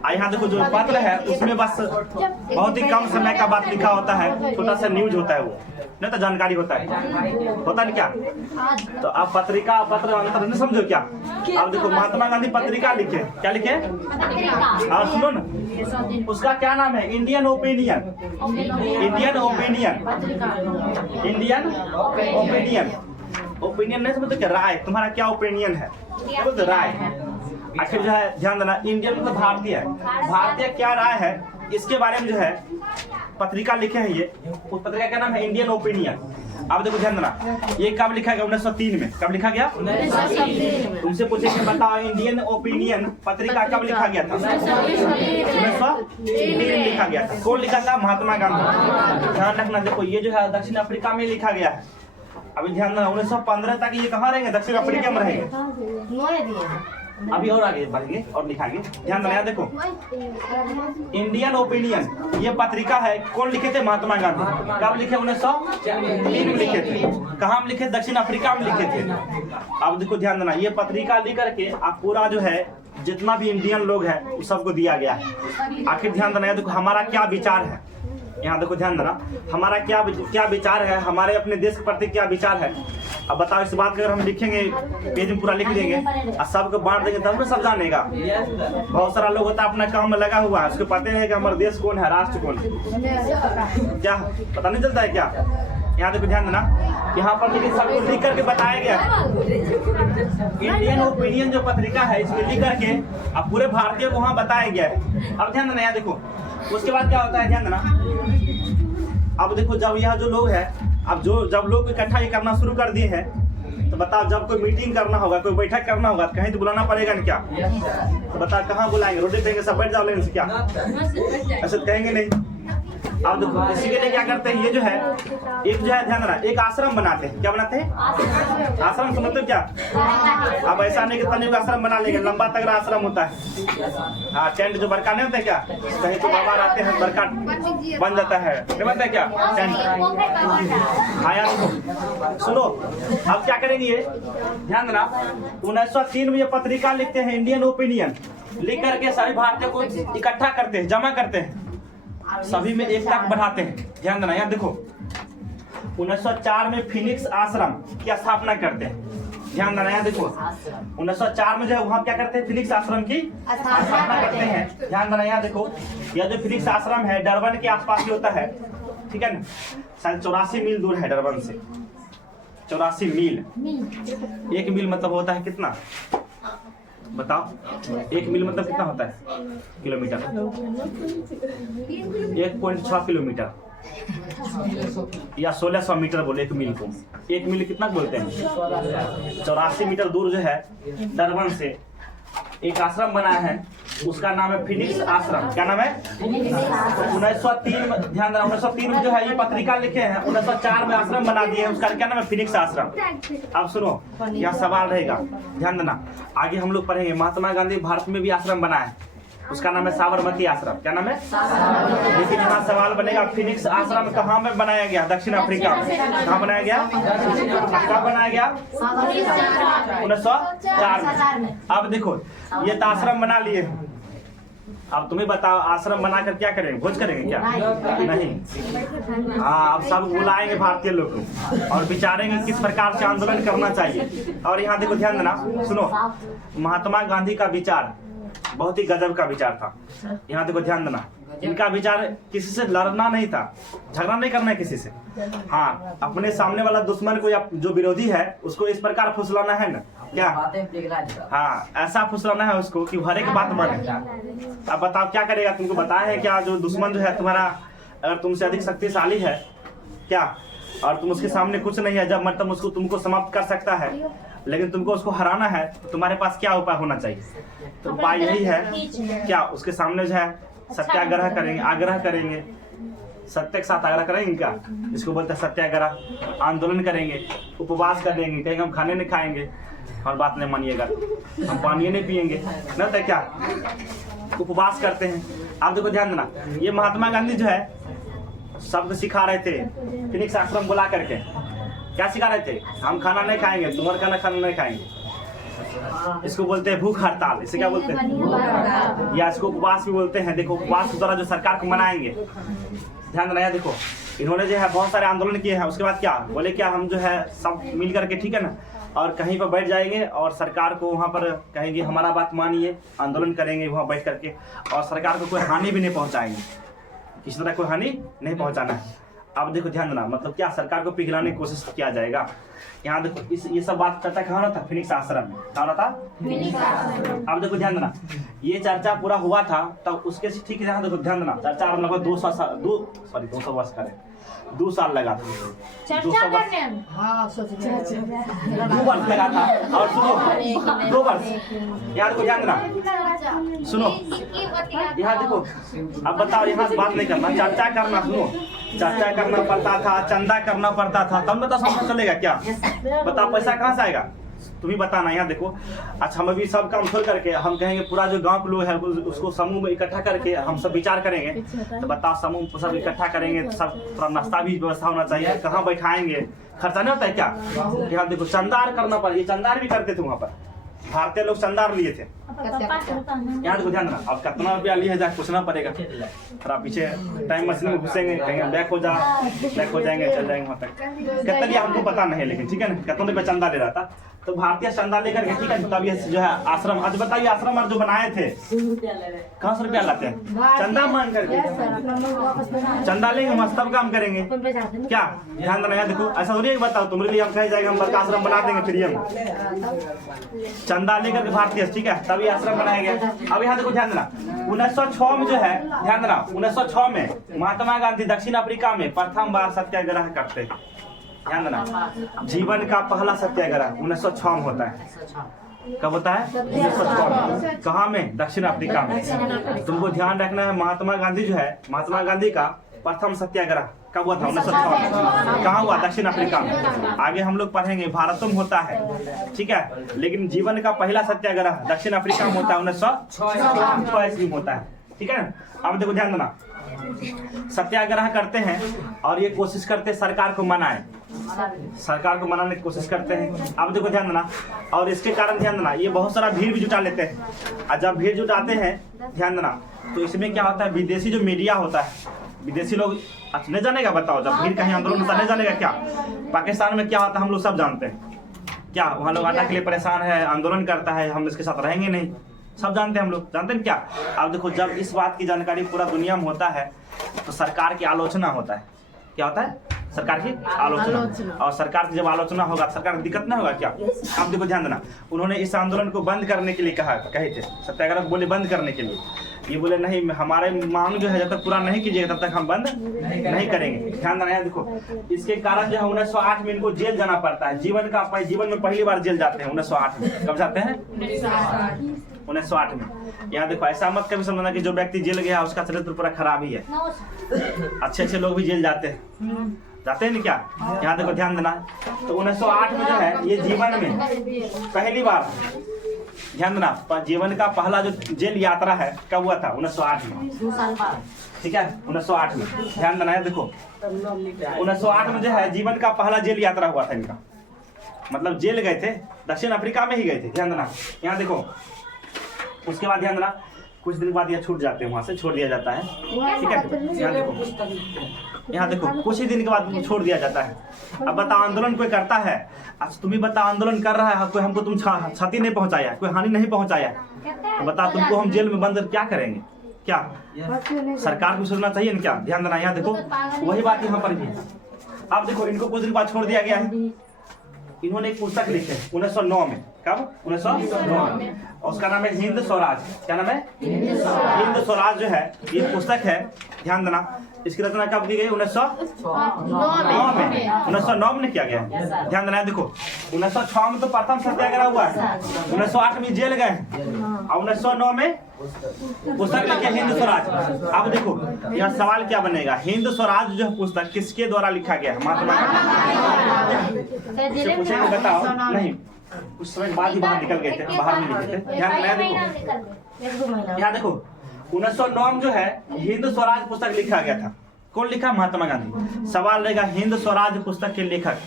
यहाँ देखो जो पत्र है उसमें बस बहुत ही कम समय का बात लिखा होता है, छोटा सा न्यूज होता है, वो नहीं तो जानकारी होता है, होता नहीं क्या। तो अब पत्रिका पत्र अंतर नहीं समझो क्या? अब देखो महात्मा गांधी पत्रिका लिखे, क्या लिखे? और सुनो ना, उसका क्या नाम है? Indian opinion. Indian opinion, Indian opinion. Opinion नहीं समझते क्या? राय, तुम्हारा क्या ओपिनियन है? क्या बोलते? राय। आखिर जो है ध्यान देना, इंडियन मतलब भारतीय है, भारतीय क्या राय है इसके बारे में जो है पत्रिका लिखे हैं ये। उस पत्रिका का नाम है इंडियन ओपिनियन। अब देखो ध्यान देना, ये कब लिखा गया? 1903 में। कब लिखा गया? 1903। तुमसे पूछेंगे बताओ इंडियन ओपिनियन पत्रिका कब लिखा गया था? 1903 लिखा गया था। कौन लिखा था? महात्मा गांधी। ध्यान रखना, देखो ये जो है दक्षिण अफ्रीका में लिखा गया है। अभी ध्यान देना, 1915 तक ये कहाँ रहेंगे? दक्षिण अफ्रीका में रहेंगे। अभी और आगे बढ़ेंगे और लिखाएंगे। ध्यान देना, देखो इंडियन ओपिनियन ये पत्रिका है, कौन लिखे थे? महात्मा गांधी। कब लिखे? 1903 में लिखे थे। कहाँ में लिखे? दक्षिण अफ्रीका में लिखे थे। अब देखो ध्यान देना, ये पत्रिका लिख करके आप पूरा जो है जितना भी इंडियन लोग है उस सबको दिया गया है। आखिर ध्यान देना, देखो हमारा क्या विचार है, यहाँ देखो ध्यान देना, हमारा क्या विचार है, हमारे अपने देश के प्रति क्या विचार है। अब बताओ, इस बात को अगर हम लिखेंगे, पेज में पूरा लिख देंगे और सबको बांट देंगे तब ना सब जानेगा। बहुत सारा लोग होता है अपना काम में लगा हुआ है, उसको पता नहीं है कि हमारा देश कौन है, राष्ट्र कौन है, क्या पता नहीं चलता है क्या? यहाँ देखो ध्यान देना, यहाँ पर लेकिन सबको लिख करके बताया गया है। इंडियन ओपिनियन जो पत्रिका है इसमें लिख करके अब पूरे भारतीय को वहाँ बताया गया है। अब ध्यान देना, यहाँ देखो उसके बाद क्या होता है, ध्यान देना। अब देखो जब यह जो लोग है, अब जब लोग इकट्ठा ये करना शुरू कर दिए हैं, तो बताओ जब कोई मीटिंग करना होगा, कोई बैठक करना होगा, कहीं तो बुलाना पड़ेगा ना क्या? तो बताओ कहाँ बुलाएंगे? रोटी देंगे सब बैठ जाओ लेने से क्या? ऐसे कहेंगे नहीं। अब देखो इसी के लिए क्या करते हैं, ये जो है एक जो है ध्यान देना, एक आश्रम बनाते हैं। क्या बनाते हैं? आश्रम समझते हो क्या? अब ऐसा नहीं कि तनिक आश्रम बना लेंगे, लंबा तगड़ा आश्रम होता है। हाँ, टेंट जो बड़का नहीं होता है क्या, कहीं तो बाबा आते हैं बड़का बन जाता है, नहीं बनता है क्या टेंट? हाँ यार सुनो, अब क्या करेंगे ये ध्यान देना, 1903 में ये पत्रिका लिखते हैं इंडियन ओपिनियन, लिख करके सारे भारतीयों को इकट्ठा करते हैं, जमा करते हैं, सभी में एक तक बढ़ाते हैं। ध्यान देना, यहाँ देखो 1904 में फिनिक्स आश्रम की स्थापना करते हैं। ध्यान देना, यहाँ देखो 1904 में जो है वहाँ क्या करते हैं? फिनिक्स आश्रम की स्थापना करते हैं। ध्यान देना, यहाँ देखो यह जो फिनिक्स आश्रम है डरबन के आसपास ही होता है, ठीक है ना? शायद 84 मील दूर है डरबन से, 84 मील। 1 मील मतलब होता है कितना बताओ? 1 मील मतलब कितना होता है? किलोमीटर। 1.6 किलोमीटर या 1600 मीटर बोले 1 मील को। 1 मील कितना बोलते हैं? 84 मीटर दूर जो है डरबन से एक आश्रम बना है, उसका नाम है फिनिक्स आश्रम। क्या नाम है? 1903 ध्यान देना, 1903 में जो है ये पत्रिका लिखे हैं, 1904 में आश्रम बना दिए हैं, उसका क्या नाम है? फिनिक्स आश्रम। अब सुनो, यह सवाल रहेगा, ध्यान देना, आगे हम लोग पढ़ेंगे। महात्मा गांधी भारत में भी आश्रम बनाए, उसका नाम है साबरमती आश्रम। क्या नाम है? लेकिन यहाँ सवाल बनेगा फिनिक्स आश्रम कहाँ में बनाया गया? दक्षिण अफ्रीका में। कहाँ बनाया गया? कब बनाया गया? 1904 में। अब देखो ये तो आश्रम बना लिए, अब तुम्हें बताओ आश्रम बनाकर क्या करेंगे? भोज करेंगे क्या? नहीं। हाँ, अब सब बुलाएंगे भारतीय लोग को और विचारेंगे किस प्रकार से आंदोलन करना चाहिए। और यहाँ देखो ध्यान देना, सुनो, महात्मा गांधी का विचार बहुत ही गजब का विचार था। यहाँ देखो ध्यान देना, इनका विचार किसी से लड़ना नहीं था, झगड़ा नहीं करना है किसी से। हाँ, अपने सामने वाला दुश्मन को या जो विरोधी है उसको इस प्रकार फुसलाना है ना, क्या? हाँ, ऐसा फुसलाना है उसको कि हर एक बात माने। अब बताओ क्या करेगा? तुमको बताया है क्या, जो दुश्मन जो है तुम्हारा अगर तुमसे अधिक शक्तिशाली है क्या, और तुम उसके सामने कुछ नहीं है, जब मतलब उसको तुमको समाप्त कर सकता है, लेकिन तुमको उसको हराना है तो तुम्हारे पास क्या उपाय होना चाहिए? तो उपाय यही है क्या, उसके सामने जो है सत्याग्रह करेंगे, आग्रह करेंगे, सत्य के साथ आग्रह करेंगे क्या, इसको बोलते हैं सत्याग्रह। आंदोलन करेंगे, उपवास करेंगे, कहेंगे हम खाने नहीं खाएंगे, और बात नहीं मानिएगा हम पानी नहीं पिएंगे, न तो क्या उपवास करते हैं। आप देखो ध्यान देना, ये महात्मा गांधी जो है सबको सिखा रहे थे, फिनिक्स आश्रम बुला करके क्या सिखा रहे थे? हम खाना नहीं खाएंगे, तुम्हारा खाना नहीं खाएंगे, इसको बोलते हैं भूख हड़ताल। इसे क्या बोलते हैं? या इसको उपवास भी बोलते हैं। देखो उपवास के द्वारा जो सरकार को मनाएंगे, ध्यान देना, देखो इन्होंने जो है बहुत सारे आंदोलन किए हैं। उसके बाद क्या बोले, क्या हम जो है सब मिल करके, ठीक है ना, और कहीं पर बैठ जाएंगे और सरकार को वहाँ पर कहेंगे हमारा बात मानिए, आंदोलन करेंगे वहाँ बैठ करके, और सरकार को कोई हानि भी नहीं पहुँचाएंगे, किसी तरह कोई हानि नहीं पहुँचाना है। अब देखो ध्यान देना, मतलब क्या सरकार को पिघलाने की कोशिश किया जाएगा। यहाँ देखो ये सब बात चर्चा कहाँ हो था, फिनिक्स आश्रम में। कहाँ था? अब देखो ध्यान देना, ये चर्चा पूरा हुआ था तब उसके ठीक है। यहाँ देखो ध्यान देना, चर्चा लगभग 200 वर्ष का 2 साल लगा था, 200 वर्ष, 2 वर्ष लगा था। और सुनो 2 वर्ष, यहाँ देखो ध्यान देना, सुनो यहाँ देखो, अब बताओ यहाँ बात नहीं करना, चर्चा करना, सुनो चर्चा करना पड़ता था, चंदा करना पड़ता था, तब में तो समझ चलेगा क्या? बताओ पैसा कहाँ से आएगा, तुम ही बताना। यहाँ देखो, अच्छा हम अभी सब काम छोड़ करके हम कहेंगे पूरा जो गांव के लोग हैं उसको समूह में इकट्ठा करके हम सब विचार करेंगे, तो बताओ समूह सब इकट्ठा करेंगे तो सब थोड़ा नाश्ता भी व्यवस्था होना चाहिए, कहाँ बैठाएंगे, खर्चा नहीं होता है क्या? यहाँ देखो चंदार करना पड़ेगा, चंदार भी करते थे वहाँ पर, भारतीय लोग चंदार लिए थे। यहाँ देखो ध्यान देना, अब कितना रुपया लिए जाए पूछना पड़ेगा, थोड़ा पीछे टाइम मशीन में घुसेंगे, कहेंगे बैक हो जाएंगे, चल जाएंगे वहाँ तक, कितना लिया हमको पता नहीं, लेकिन ठीक है ना, कितना रुपया चंदा ले रहा था, तो भारतीय चंदा लेकर के ठीक है, तब ये जो है आश्रम, आज बताइए आश्रम जो बनाए थे कहाँ से रुपया लाते हैं? चंदा मान करके, चंदा लेंगे हम तब काम करेंगे क्या? ध्यान देना, देखो ऐसा थोड़ी बताओ तुम्हारे लिए हम कहे जाएगा हम बड़का आश्रम बना देंगे फ्री में, चंदा लेकर के भारतीय, ठीक है, तभी आश्रम बनाया गया। अब यहाँ देखो ध्यान देना, 1906 में जो है, ध्यान देना 1906 में महात्मा गांधी दक्षिण अफ्रीका में प्रथम बार सत्याग्रह करते हैं। ध्यान देना, जीवन का पहला सत्याग्रह 1906 में होता है। कब होता है? 1906 में। कहाँ में? दक्षिण अफ्रीका में। तुमको ध्यान रखना है, महात्मा गांधी जो है, महात्मा गांधी का प्रथम सत्याग्रह कब हुआ था? 1906 में। कहाँ हुआ? दक्षिण अफ्रीका में। आगे हम लोग पढ़ेंगे, भारत में होता है, ठीक है, लेकिन जीवन का पहला सत्याग्रह दक्षिण अफ्रीका में होता है, 1906 ईस्वी में होता है, ठीक है। अब देखो ध्यान देना, सत्याग्रह करते हैं और ये कोशिश करते हैं सरकार को मनाए, सरकार को मनाने की कोशिश करते हैं। अब देखो ध्यान देना, और इसके कारण ध्यान देना, ये बहुत सारा भीड़ भी जुटा लेते हैं, और जब भीड़ जुटाते हैं ध्यान देना, तो इसमें क्या होता है, विदेशी जो मीडिया होता है, विदेशी लोग नहीं जानेगा, बताओ जब भीड़ कहीं आंदोलन होता नहीं जानेगा क्या? पाकिस्तान में क्या होता है हम लोग सब जानते हैं, क्या वहाँ लोग आटा के लिए परेशान है, आंदोलन करता है, हम इसके साथ रहेंगे नहीं, सब जानते हैं, हम लोग जानते हैं क्या? अब देखो, जब इस बात की जानकारी पूरा दुनिया में होता है तो सरकार की आलोचना होता है। क्या होता है? सरकार की आलोचना। और सरकार की जब आलोचना होगा, सरकार को दिक्कत नहीं होगा क्या? अब देखो ध्यान देना, उन्होंने इस आंदोलन को बंद करने के लिए कहे थे, सत्याग्रह को बोले बंद करने के लिए, ये बोले नहीं, हमारे मांग जो है जब तक पूरा नहीं कीजिएगा तब तक हम बंद नहीं करेंगे। ध्यान देना, देखो इसके कारण जो है 1908 में इनको जेल जाना पड़ता है, जीवन में पहली बार जेल जाते हैं 1908 में। कब जाते हैं? 1908 में। यहाँ देखो, ऐसा मत कभी समझना कि जो व्यक्ति जेल गया उसका चरित्र पूरा खराब ही है, अच्छे लोग भी जेल जाते हैं नहीं क्या? यहाँ देखो ध्यान देना, तो 1908 में जो है ये जीवन में पहली बार, ध्यान देना, जीवन का पहला जो जेल यात्रा है कब हुआ था? 1908 में, 2 साल बाद, ठीक है, 1908 में। ध्यान देना है, देखो 1908 में जो है जीवन का पहला जेल यात्रा हुआ था इनका, मतलब जेल गए थे, दक्षिण अफ्रीका में ही गए थे। ध्यान देना, यहाँ देखो, उसके बाद ध्यान देना, कुछ दिन बाद यह छूट जाते हैं, वहां से छोड़ दिया जाता है, ठीक है। यहाँ देखो कुछ ही दिन के बाद छोड़ दिया जाता है। अब बताओ, आंदोलन कोई करता है, आज तुम ही बताओ, आंदोलन कर रहा है कोई, हमको तुम क्षति नहीं पहुंचाया, कोई हानि नहीं पहुंचाया, तो बताओ तुमको हम जेल में बंद क्या करेंगे? क्या सरकार को सोचना चाहिए ना क्या? ध्यान देना, यहाँ देखो वही बात यहाँ पर भी है। अब देखो, इनको कुछ दिन बाद छोड़ दिया गया है, इन्होंने एक पुस्तक लिखे 1909 में। कब? 1909 में, और उसका नाम है हिंद स्वराज। क्या नाम है? हिंद स्वराज जो है ये पुस्तक है, ध्यान देना, इसकी रचना कब की गई? 1909 में। 1909 में किया गया है, ध्यान देना। देखो 1906 में तो प्रथम सत्याग्रह हुआ है, 1908 में जेल गए, और 1909 में पुस्तक लिखे हिंद स्वराज। अब देखो यहाँ सवाल क्या बनेगा, हिंद स्वराज जो पुस्तक किसके द्वारा लिखा गया है? महात्मा गांधी। पूछेंगे बताओ, नहीं उस समय बाद ही बाहर निकल गए थे, बाहर में लिखे थे। ध्यान देना, देखो यहाँ देखो 1909 में जो है हिंद स्वराज पुस्तक लिखा गया था। कौन लिखा? महात्मा गांधी। सवाल रहेगा, हिंद स्वराज पुस्तक के लेखक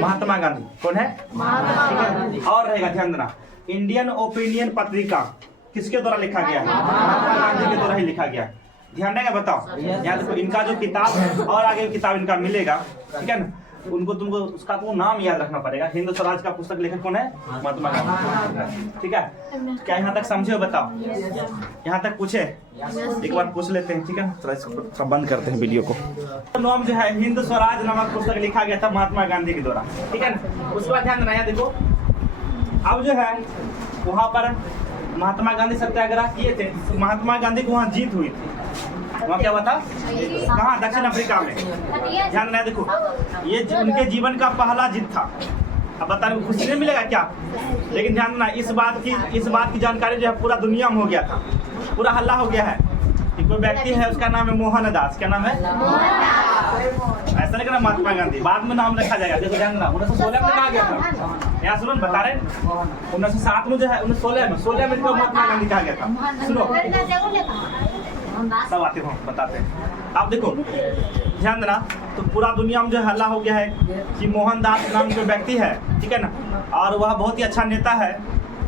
महात्मा गांधी। कौन है? और रहेगा, ध्यान देना, इंडियन ओपिनियन पत्रिका किसके द्वारा लिखा गया है? महात्मा गांधी के द्वारा ही लिखा गया है। ध्यान देगा, बताओ यहाँ देखो, इनका जो किताब है और आगे किताब इनका मिलेगा, ठीक है ना, उनको तुमको उसका तो नाम याद रखना पड़ेगा। हिंद स्वराज का पुस्तक लेखक कौन है? महात्मा गांधी। ठीक है, क्या यहाँ तक समझे हो? बताओ, यहाँ तक पूछे? एक बार पूछ लेते हैं, ठीक है। थोड़ा इसको बंद करते हैं वीडियो को। नाम जो है हिंद स्वराज नामक पुस्तक लिखा गया था महात्मा गांधी के द्वारा, ठीक है ना। उसके बाद ध्यान देना, देखो अब जो है वहाँ पर महात्मा गांधी सत्याग्रह किए थे, तो महात्मा गांधी को वहाँ जीत हुई थी। वहाँ क्या हुआ था? कहाँ? दक्षिण अफ्रीका में। ध्यान देना, देखो ये उनके जीवन का पहला जीत था। अब बता रहे खुशी नहीं मिलेगा क्या? लेकिन ध्यान देना, इस बात की जानकारी जो है पूरा दुनिया में हो गया था, पूरा हल्ला हो गया है कि कोई व्यक्ति है उसका नाम है मोहनदास। क्या नाम है? ऐसा नहीं करना महात्मा गांधी, बाद में नाम रखा जाएगा। देखो ध्यान देना, 1916 में कहा गया था। यहाँ सुनो, बता रहे 1907 में जो है 1916 में महात्मा गांधी कहा गया था। सुनो सब आते हो बताते हैं। अब देखो ध्यान देना, तो पूरा दुनिया में जो हल्ला हो गया है कि मोहनदास नाम जो व्यक्ति है, ठीक है ना, और वह बहुत ही अच्छा नेता है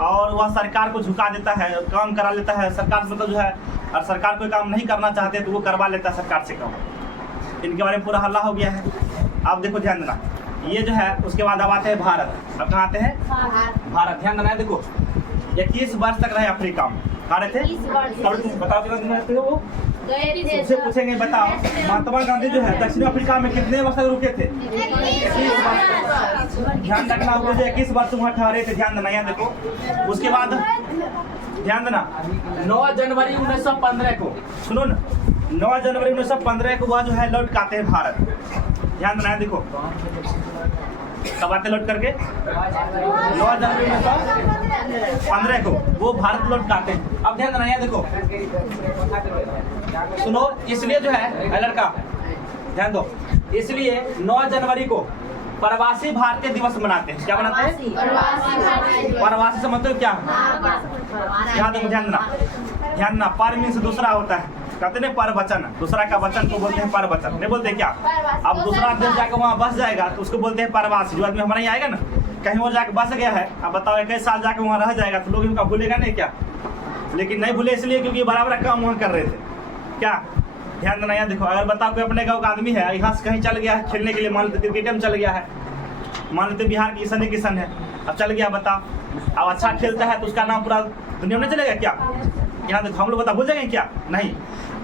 और वह सरकार को झुका देता है, काम करा लेता है सरकार से, मतलब जो है और सरकार कोई काम नहीं करना चाहते तो वो करवा लेता है सरकार से काम। इनके बारे में पूरा हल्ला हो गया है। अब देखो ध्यान देना, ये जो है उसके बाद अब आते हैं भारत। अब कहाँ आते हैं? भारत। ध्यान देना, देखो 21 वर्ष तक रहे अफ्रीका में। कहाँ रहते? बताओ कितना दिन रहते हो वो? सबसे पूछेंगे, बताओ महात्मा गांधी जो है दक्षिण अफ्रीका में कितने वर्ष तक रुके थे? 21 वर्ष। ध्यान रखना, वो जो 21 वर्ष वहाँ ठहरे थे। ध्यान देना, यहाँ देखो उसके बाद ध्यान देना 9 जनवरी 1915 को, सुनो ना, 9 जनवरी 1915 को वह जो है लौट आते हैं भारत। ध्यान देना, देखो कब आते लौट करके? 9 जनवरी 1915 को वो भारत लौट आते हैं। अब ध्यान देना, देखो सुनो, इसलिए जो है लड़का ध्यान दो, इसलिए 9 जनवरी को प्रवासी भारतीय दिवस मनाते हैं। क्या मनाते हैं? प्रवासी से मतलब क्या? यहाँ देखो ध्यान देना, पर मीन्स दूसरा होता है, कहते हैं पर वचन, दूसरा का वचन को बोलते हैं पर वचन, नहीं बोलते क्या? अब दूसरा देश जाकर वहाँ बस जाएगा तो उसको बोलते हैं प्रवासी। जो आदमी हमारे यहाँ आएगा ना, कहीं और जाकर बस गया है, अब बताओ 21 साल जाकर वहाँ रह जाएगा तो लोग इनका भूलेगा नहीं क्या? लेकिन नहीं भूले इसलिए क्योंकि बराबर काम वहाँ कर रहे थे। क्या ध्यान देना, यहाँ देखो, अगर बताओ कोई अपने गाँव का आदमी है, यहाँ से कहीं चल गया है खेलने के लिए, मान लेते क्रिकेट में चल गया है, मान लेते बिहार की ईशान किशन है, अब चल गया, बताओ अब अच्छा खेलता है तो उसका नाम पूरा दुनिया में चलेगा क्या? यहाँ देखो हम लोग बता भूल जाएंगे क्या? नहीं,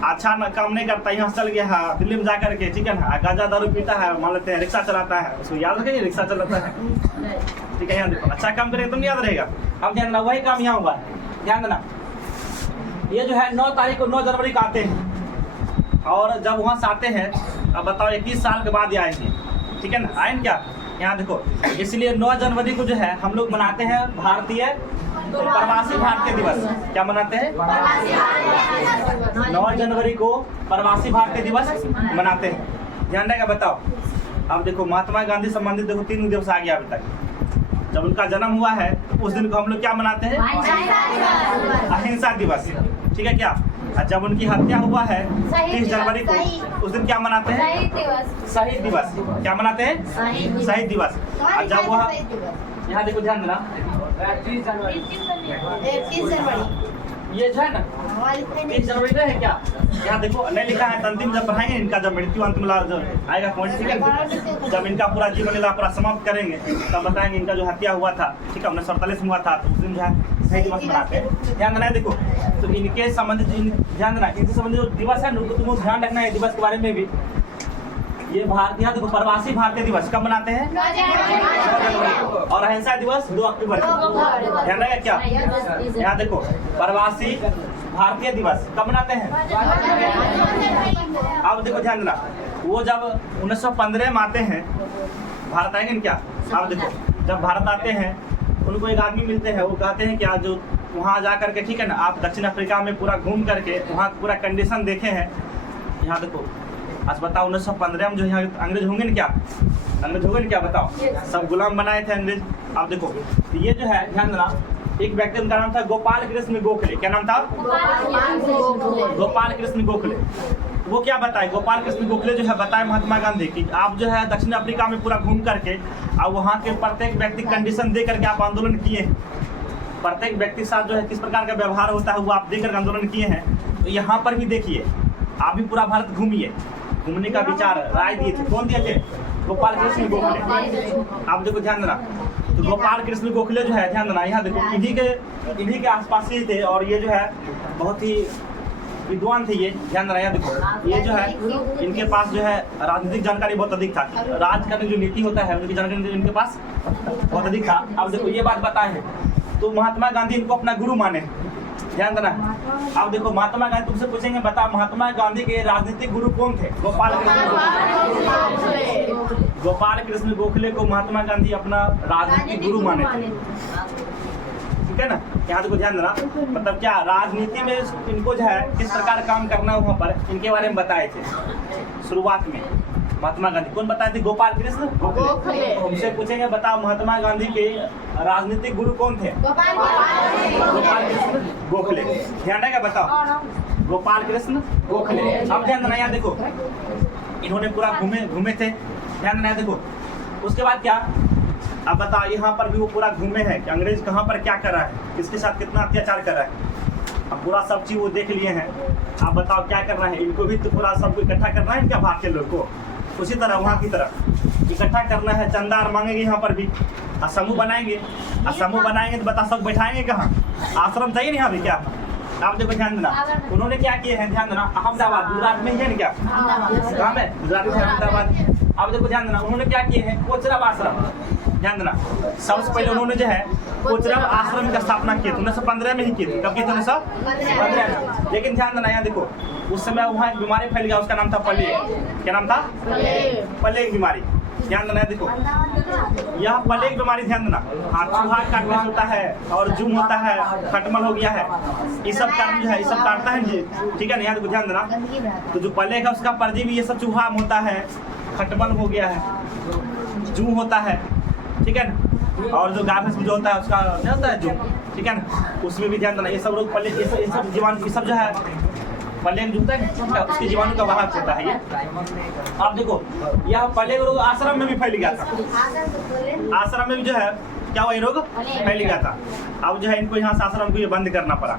अच्छा काम नहीं करता, यहाँ चल गया है दिल्ली में जा करके, ठीक है ना, गांजा दारू पीता है, मान लेते हैं रिक्शा चलाता है, उसको याद रखेंगे रिक्शा चलाता है, ठीक है। यहाँ देखो अच्छा काम करेंगे तो नहीं याद रहेगा। अब ध्यान देना, वही काम यहाँ हुआ है। ध्यान देना, ये जो है 9 तारीख को 9 जनवरी को आते हैं, और जब वहाँ से आते हैं, अब बताओ 21 साल के बाद आएंगे, ठीक है ना, आएंगे क्या? यहाँ देखो, इसलिए 9 जनवरी को जो है हम लोग मनाते हैं भारतीय प्रवासी भारतीय दिवस। क्या मनाते हैं? 9 जनवरी को प्रवासी भारतीय दिवस मनाते हैं। ध्यान रहेगा, बताओ। अब देखो महात्मा गांधी संबंधित देखो 3 दिवस आ गया अभी तक। जब उनका जन्म हुआ है उस दिन को हम लोग क्या मनाते हैं? अहिंसा दिवस, ठीक है क्या? जब उनकी हत्या हुआ है 30 जनवरी को, उस दिन क्या मनाते हैं? शहीद दिवस। क्या मनाते हैं? शहीद दिवस। और जब वह यहाँ देखो ध्यान देना, 30 जनवरी ये जो है ना 30 जनवरी का है क्या? यहाँ देखो नहीं लिखा है, अंतिम जब पढ़ाएंगे इनका, जब मृत्यु अंतिम आएगा पॉइंट, ठीक है, जब इनका पूरा जीवन लीला पूरा समाप्त करेंगे तब बताएंगे इनका जो हत्या हुआ था, ठीक है, 1947 में हुआ था, तो उस दिन जो है शहीद दिवस मनाते हैं। ध्यान देना है, देखो तो इनके संबंधित ध्यान देना, इनसे संबंधित जो दिवस है तो तुमको ध्यान रखना है दिवस के बारे में भी। ये भारतीय देखो प्रवासी भारतीय दिवस कब मनाते हैं? 9 जनवरी। और अहिंसा दिवस 2 अक्टूबर। ध्यान रहेगा क्या? यहाँ देखो प्रवासी भारतीय दिवस कब मनाते हैं? अब देखो ध्यान देना, वो जब 1915 में आते हैं भारत आएंगे क्या? अब देखो जब भारत आते हैं उनको एक आदमी मिलते हैं, वो कहते हैं कि आज जो वहाँ जा करके, ठीक है ना, आप दक्षिण अफ्रीका में पूरा घूम करके वहाँ पूरा कंडीशन देखे हैं। यहाँ देखो आज बताओ 1915 में जो यहाँ अंग्रेज होंगे ना, क्या अंग्रेज होंगे ना क्या? बताओ सब गुलाम बनाए थे अंग्रेज। अब देखो तो ये जो है ध्यान देना, एक व्यक्ति उनका नाम था गोपाल कृष्ण गोखले। क्या नाम था? गोपाल कृष्ण गोखले। वो क्या बताए? गोपाल कृष्ण गोखले जो है बताए महात्मा गांधी की आप जो है दक्षिण अफ्रीका में पूरा घूम करके और वहाँ के प्रत्येक व्यक्ति कंडीशन दे करके आप आंदोलन किए हैं, प्रत्येक व्यक्ति के साथ जो है किस प्रकार का व्यवहार होता है वो आप देख कर आंदोलन किए हैं। तो यहाँ पर भी देखिए, आप भी पूरा भारत घूमिए, घूमने का विचार राय दिए थे। कौन दिए थे? गोपाल कृष्ण गोखले। आप देखो ध्यान देना, तो गोपाल कृष्ण गोखले जो है, ध्यान देना, यहाँ देखो इन्हीं के आसपास ही थे, और ये जो है बहुत ही विद्वान थे ये। ध्यान देना, यहाँ देखो ये जो है इनके पास जो है राजनीतिक जानकारी बहुत अधिक था। राज का जो नीति होता है उनकी जानकारी इनके पास बहुत अधिक था। अब देखो ये बात बताए हैं, तो महात्मा गांधी इनको अपना गुरु माने। ध्यान देना, अब देखो महात्मा गांधी तुमसे पूछेंगे, बता महात्मा गांधी के राजनीतिक गुरु कौन थे? गोपाल कृष्ण गोखले को महात्मा गांधी अपना राजनीतिक गुरु माने थे। ठीक है ना, यहाँ देखो ध्यान देना, मतलब क्या राजनीति में इनको जो है किस प्रकार काम करना है वहाँ पर इनके बारे में बताए थे शुरुआत में महात्मा गांधी। कौन बताए थे? गोपाल कृष्ण गोखले। हमसे पूछेंगे बताओ महात्मा गांधी के राजनीतिक गुरु कौन थे? गोपाल कृष्ण गोखले। ध्यान रहेगा, बताओ गोपाल कृष्ण गोखले। अब ध्यान देना, यहाँ देखो इन्होंने पूरा घूमे थे। ध्यान देना, देखो उसके बाद क्या, अब बताओ यहाँ पर भी वो पूरा घूमे हैं कि अंग्रेज कहाँ पर क्या कर रहा है, किसके साथ कितना अत्याचार कर रहा है। अब पूरा सब चीज वो देख लिए हैं। आप बताओ क्या करना है, इनको भी तो पूरा सबको इकट्ठा करना है क्या भारतीय लोग को? उसी तरह वहाँ की तरह इकट्ठा करना है, चंदा मांगेंगे यहाँ पर भी, और समूह बनाएंगे। और समूह बनाएंगे तो बता सब बैठाएंगे कहाँ? आश्रम चाहिए ना यहाँ भी क्या? आप देखो ध्यान देना, उन्होंने क्या किए हैं, ध्यान देना, अहमदाबाद गुजरात में ही है ना क्या? कहाँ में? गुजरात में अहमदाबाद। अब देखो ध्यान देना, उन्होंने क्या किए हैं, कोचरब आश्रम। ध्यान देना, सबसे पहले उन्होंने जो है कोचरब आश्रम की स्थापना की थी 1915 में ही की थी। कब की थी? 1915 में। लेकिन ध्यान देना, यहाँ देखो उस समय वहाँ एक बीमारी फैल गया, उसका नाम था प्लेग। क्या नाम था? प्लेग बीमारी। ध्यान देना, देखो यह प्लेग बीमारी, ध्यान देना, चूहा काटने से होता है, और जूम होता है, खटमल हो गया है, ये सब कारण जो है, ये सब काटता है जी। ठीक है ना, यहाँ देखो ध्यान देना, तो जो प्लेग है उसका परजीवी ये सब चूहा में होता है, खटमल हो गया है, जूम होता है। ठीक है ना, और जो गाय भैंस जो होता है उसका क्या होता है? जूम। ठीक है ना, उसमें भी ध्यान देना, ये सब रोग प्लेग, ये सब जीवाणु, ये सब जो है प्लेग जो होता है ना उसके जीवाणु का वाहक होता है ये। अब देखो यह प्लेग रोग आश्रम में भी फैल गया था। आश्रम में भी जो है क्या हुआ, ये रोग फैल गया था। अब जो है इनको यहाँ से आश्रम को ये बंद करना पड़ा।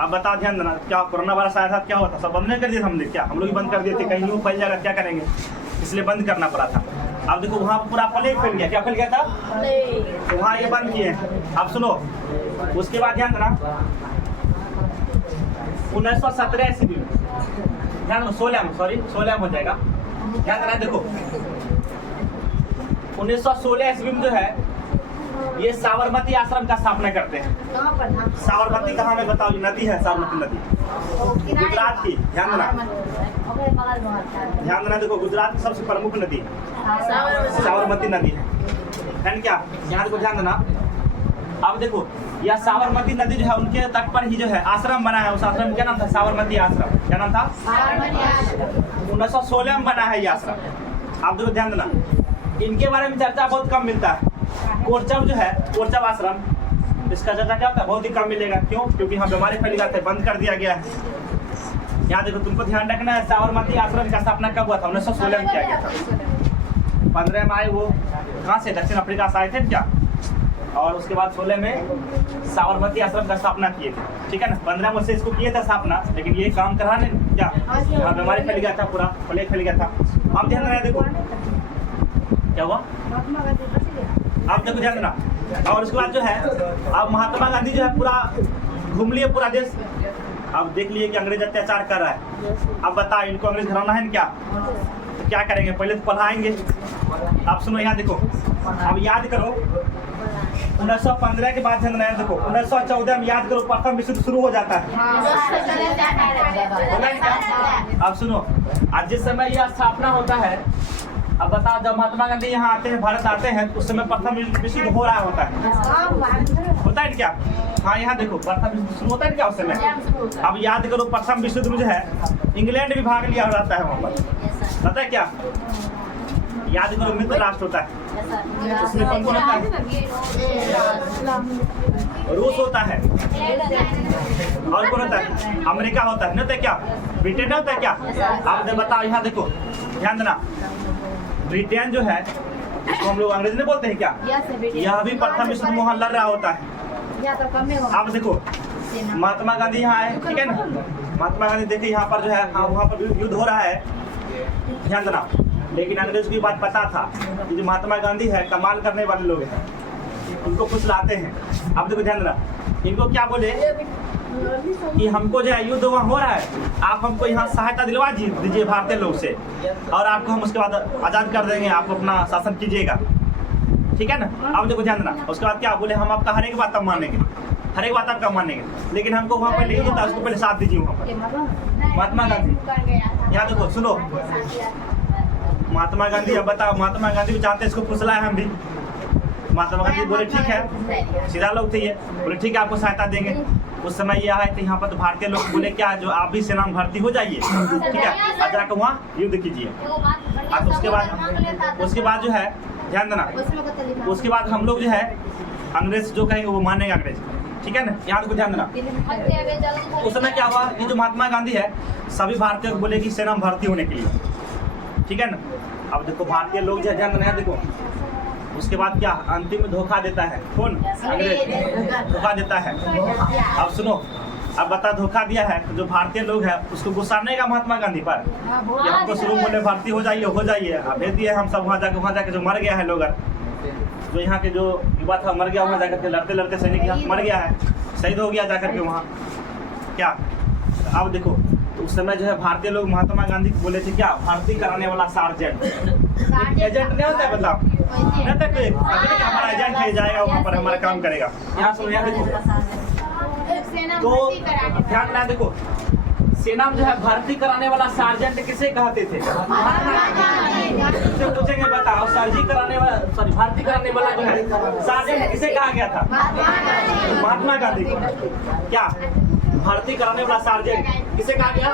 अब बताओ ध्यान देना, क्या कोरोना वायरस आया था, क्या हुआ था? सब बंद नहीं कर दिए हमने, क्या हम लोग भी बंद कर दिए थे, कहीं वो फैल जाएगा क्या करेंगे, इसलिए बंद करना पड़ा था। अब देखो वहाँ पूरा प्लेग फैल गया। क्या फैल गया था? तो वहाँ ये बंद किए। अब सुनो, उसके बाद ध्यान देना 1917 ईस्वी में, ध्यान दो 16 में हो जाएगा। ध्यान देना, देखो 1916 ईस्वी में जो है ये साबरमती आश्रम का स्थापना करते हैं। साबरमती कहाँ में बताओ? नदी है साबरमती नदी, गुजरात की। ध्यान देना, देखो गुजरात की सबसे प्रमुख नदी साबरमती नदी है क्या? यहाँ देखो ध्यान देना, अब देखो यह साबरमती नदी जो है उनके तट पर ही जो है आश्रम बना है। उस आश्रम का क्या नाम था? साबरमती आश्रम। क्या नाम था? 1916 में बना है ये आश्रम। आप देखो ध्यान देना, इनके बारे में चर्चा बहुत कम मिलता है। कोचरब जो है, कोचरब आश्रम, इसका चर्चा क्या होता है? बहुत ही कम मिलेगा। क्यों? क्योंकि यहाँ बीमारी फैल गया था, बंद कर दिया गया है। यहाँ देखो तुमको ध्यान रखना है, साबरमती आश्रम का स्थापना कब हुआ था? 1916 में किया गया था। 15 में आए वो कहाँ से? दक्षिण अफ्रीका से आए थे क्या? और उसके बाद 16 में साबरमती आश्रम का स्थापना किए थे। ठीक है ना, 15 में से इसको किए था स्थापना, लेकिन ये काम करा नहीं क्या? यहाँ बीमारी फैल गया था, पूरा प्लेग फैल गया था। आप ध्यान देना, देखो क्या हुआ, आप देखो ध्यान देना। और उसके बाद जो है अब महात्मा गांधी जो है पूरा घूम लिए पूरा देश। अब देख लिए कि अंग्रेज अत्याचार कर रहा है। अब बताओ इनको अंग्रेज घराना है क्या? तो क्या करेंगे? पहले तो पढ़ाएंगे। आप सुनो, यहाँ देखो, अब याद करो 1915 के बाद ध्यान देखो 1914 में याद करो प्रथम विश्व युद्ध शुरू हो जाता है। अब सुनो, आज जिस समय यह स्थापना होता है, अब बताओ जब महात्मा गांधी यहाँ आते हैं, भारत आते हैं, तो उस समय प्रथम विश्व युद्ध हो रहा होता है क्या? हाँ, यहाँ देखो प्रथम विश्व शुरू होता है क्या उस समय? अब याद करो प्रथम विश्व युद्ध में जो है इंग्लैंड भी भाग लिया जाता है वहाँ पर। पता है क्या? याद करो मित्र राष्ट्र होता है, उसमें कौन कौन होता है? रूस होता है, और कौन होता है? अमेरिका होता है, नहीं होता है क्या? ब्रिटेन होता है क्या? आप बताओ, यहाँ देखो ध्यान देना, ब्रिटेन जो है इसको हम लोग अंग्रेजी में बोलते हैं क्या? यह भी प्रथम विश्व युद्ध लड़ रहा होता है। आप देखो महात्मा गांधी यहाँ आए, ठीक है ना? महात्मा गांधी देखिए यहाँ पर जो है, हाँ वहाँ पर युद्ध हो रहा है। ध्यान देना, लेकिन अंग्रेज को ये बात पता था कि जो महात्मा गांधी है कमाल करने वाले लोग हैं, उनको फुसलाते हैं। अब देखो ध्यान रहा, इनको क्या बोले कि हमको जो है युद्ध वहाँ हो रहा है, आप हमको यहाँ सहायता दिलवा दीजिए भारतीय लोग से, और आपको हम उसके बाद आज़ाद कर देंगे, आप अपना शासन कीजिएगा, ठीक है ना। अब देखो ध्यान रहा, उसके बाद क्या बोले, हम आपका हर एक बात मानेंगे, हर एक बात आपका मानेंगे, लेकिन हमको वहाँ पर नहीं होता, उसको पहले साथ दीजिए वहाँ पर। महात्मा गांधी, यहाँ देखो सुनो, महात्मा गांधी, अब बताओ, महात्मा गांधी भी चाहते इसको फुसलाए हम भी। महात्मा गांधी बोले ठीक है, सीधा लोग थे ये, बोले ठीक है आपको सहायता देंगे। उस समय ये आए थे यहाँ पर, तो भारतीय लोग बोले क्या जो आप भी सेना में भर्ती हो जाइए, ठीक है, और जाकर वहाँ युद्ध कीजिए। और उसके बाद जो है ध्यान देना, उसके बाद हम लोग जो है अंग्रेज जो कहेंगे वो मानेंगे अंग्रेज, ठीक है ना। यहाँ तो ध्यान देना, उस समय क्या हुआ, ये जो महात्मा गांधी है सभी भारतीय को बोले कि सेना में भर्ती होने के लिए, ठीक है ना। अब देखो भारतीय लोग जो है ध्यान देना, देखो उसके बाद क्या अंतिम में धोखा देता है, कौन, अंग्रेज धोखा देता है। अब सुनो, अब बता धोखा दिया है तो जो भारतीय लोग हैं उसको गुस्सा नहीं का महात्मा गांधी पर, कि हमको शुरू बोले भर्ती हो जाइए, भेज दिए हम सब वहाँ जाके जो मर गया है लोग, जो यहाँ के जो युवा था मर गया, वहाँ जाकर के लड़ते लड़ते सैनिक यहाँ मर गया है, शहीद हो गया जाकर के वहाँ क्या। अब देखो उस समय जो है भारतीय लोग महात्मा गांधी को बोले थे क्या, भर्ती कराने वाला सार्जेंट, एजेंट नहीं होता है, बताओ नहीं तक हमारा एजेंट है, जाएगा वहाँ पर हमारा काम करेगा। यहाँ सुनो, यहाँ देखो, तो ध्यान रखना, देखो सेना में जो है भर्ती कराने वाला सार्जेंट किसे कहते थे, पूछेंगे बताओ, भर्ती कराने वाला जो है सार्जेंट किसे कहा गया था, महात्मा गांधी को। क्या भर्ती कराने वाला सार्जेंट किसे कहा गया,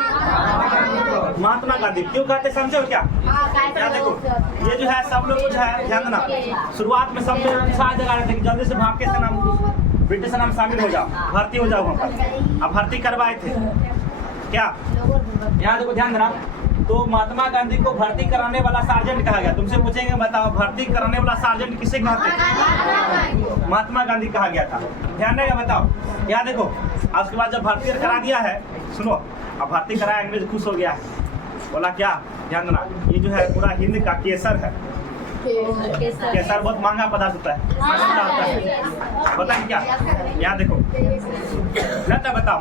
महात्मा गांधी। क्यों कहते समझो क्या, क्या देखो ये जो है सब लोग जो है ध्यान देना, शुरुआत में सब लोग साथ जगा रहे थे कि जल्दी से भाग के सेना ब्रिटिश सेना में शामिल हो जाओ, भर्ती हो जाओ वहाँ पर। अब भर्ती करवाए थे क्या, यहाँ देखो ध्यान देना, तो महात्मा गांधी को भर्ती कराने वाला सार्जेंट कहा गया। तुमसे पूछेंगे बताओ भर्ती कराने वाला सार्जेंट किसे कहते हैं, महात्मा गांधी कहा गया था, ध्यान रहेगा बताओ। यहाँ देखो उसके बाद जब भर्ती करा दिया है, सुनो अब भर्ती कराया, अंग्रेज खुश हो गया है, बोला क्या, ध्यान देना, ये जो है पूरा हिंद का केसर है, केसर बहुत महंगा पदार्थ होता है, पता है क्या। यहाँ देखो लगता है, बताओ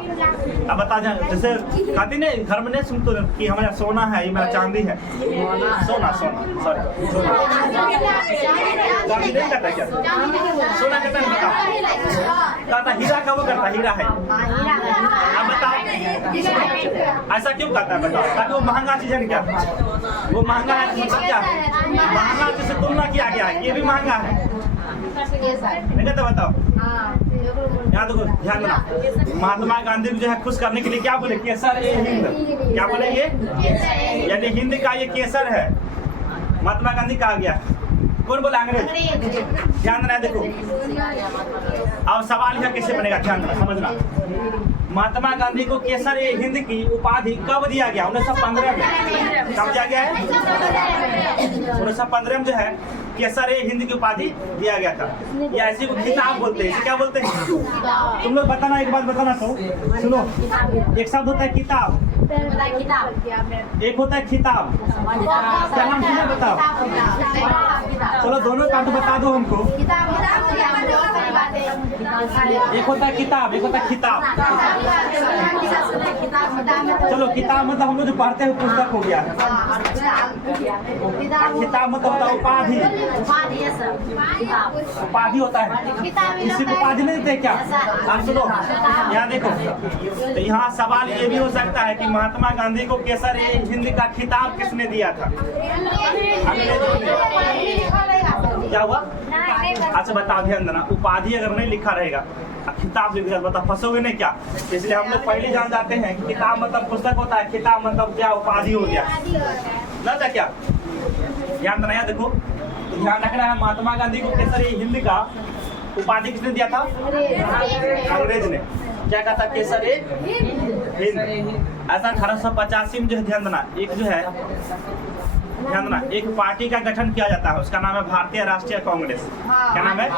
अब बता जाए, जैसे कहती नहीं घर में नहीं सुनते कि हमारा सोना है, ये मेरा चांदी है, सोना सॉरी चांदी नहीं कहता क्या, सोना कहता है, बताओ कहता हीरा का वो करता, हीरा है। अब बताओ ऐसा क्यों कहता है, बताओ, ताकि वो महंगा चीज है क्या, वो महंगा है मतलब क्या, महंगा चीज से तुलना किया गया है, ये भी महंगा है, नहीं कहता, बताओ। यहाँ देखो ध्यान देना, महात्मा गांधी को जो है खुश करने के लिए क्या बोले, केसर ये हिंद, क्या बोले ये, यानी हिंद का ये केसर है, महात्मा गांधी कहा गया। कौन बोला, अंग्रेज। ध्यान देना, देखो अब सवाल यह कैसे बनेगा, ध्यान देना समझना। महात्मा गांधी को केसर ए हिंद की उपाधि कब दिया गया, 1915 में। कब दिया गया है, 1915 में जो है केसर ए हिंद की उपाधि दिया गया था। या ऐसी को किताब बोलते हैं, क्या बोलते हैं, तुम लोग बताना, एक बात बताना, तो सुनो, एक शब्द होता है किताब, एक होता है खिताब, क्या नाम सुना, बताओ। चलो दोनों का तो बता दो हमको, एक होता है किताब, एक होता है खिताब। चलो किताब मतलब हम लोग जो पढ़ते हैं पुस्तक हो गया, खिताब मतलब होता है उपाधि, उपाधि होता है, इसी को उपाधि नहीं देते क्या। आप सुनो यहाँ देखो, तो यहाँ सवाल ये भी हो सकता है कि महात्मा गांधी को केसर ए हिंद का खिताब किसने दिया था, अंग्रेजों ने। क्या हुआ, अच्छा बताओ, ध्यान देना, उपाधि अगर नहीं लिखा रहेगा, खिताब लिख दिया, बताओ फंसोगे नहीं क्या। इसलिए हम लोग पहले जान जाते हैं कि किताब मतलब पुस्तक होता है, खिताब मतलब क्या, उपाधि हो गया ना, था क्या। ध्यान देना, यहाँ देखो, तो ध्यान रखना है, महात्मा गांधी को केसर ए हिंद का उपाधि किसने दिया था, अंग्रेज ने। क्या कहा था, केसर ए हिंद। ऐसा 1885 में जो है ध्यान देना, एक जो है ध्यान देना, एक पार्टी का गठन किया जाता है, उसका नाम है भारतीय राष्ट्रीय कांग्रेस। क्या नाम है,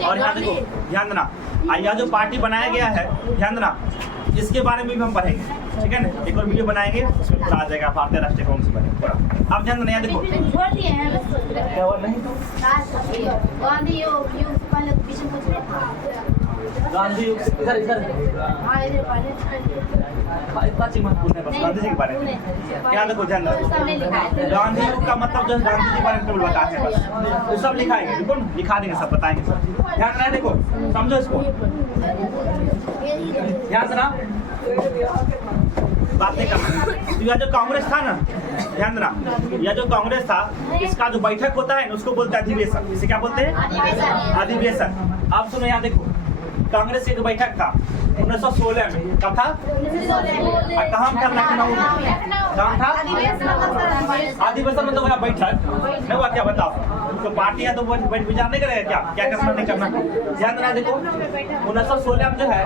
और यहाँ देखो ध्यान देना, यह जो पार्टी बनाया गया है, ध्यान देना, इसके बारे में भी हम पढ़ेंगे, ठीक है ना। एक और वीडियो बनाएंगे, उसमें पूरा आ जाएगा भारतीय राष्ट्रीय कांग्रेस के बारे में पूरा। आप ध्यान देना, यहाँ देखो क्या हुआ नहीं तो गांधी युग से पहले पीछे कुछ नहीं था। गांधी युग से इधर इधर इतना चीज मत पूछना, बस गांधी जी के बारे में यहाँ देखो, ध्यान दो। गांधी युग का मतलब जो है गांधी जी के बारे में केवल बताते हैं, बस वो सब लिखाएंगे, बिल्कुल लिखा देंगे, सब बताएंगे सब। ध्यान देना, देखो समझो इसको, ध्यान देना, बात नहीं करना। यह जो कांग्रेस था ना, ध्यान देना, यह जो कांग्रेस था, इसका जो बैठक होता है ना, उसको बोलते हैं अधिवेशन। इसे क्या बोलते हैं? अधिवेशन। आप सुनो, यहाँ देखो, कांग्रेस की एक बैठक था 1916 में, कब था? कहाँ था? लखनऊ में। कहाँ था? अधिवेशन में तो वह बैठक नहीं हुआ क्या, बताओ? तो पार्टी है तो वो विचार नहीं करेगा क्या, क्या करना नहीं करना। ध्यान देना, देखो 1916 में जो है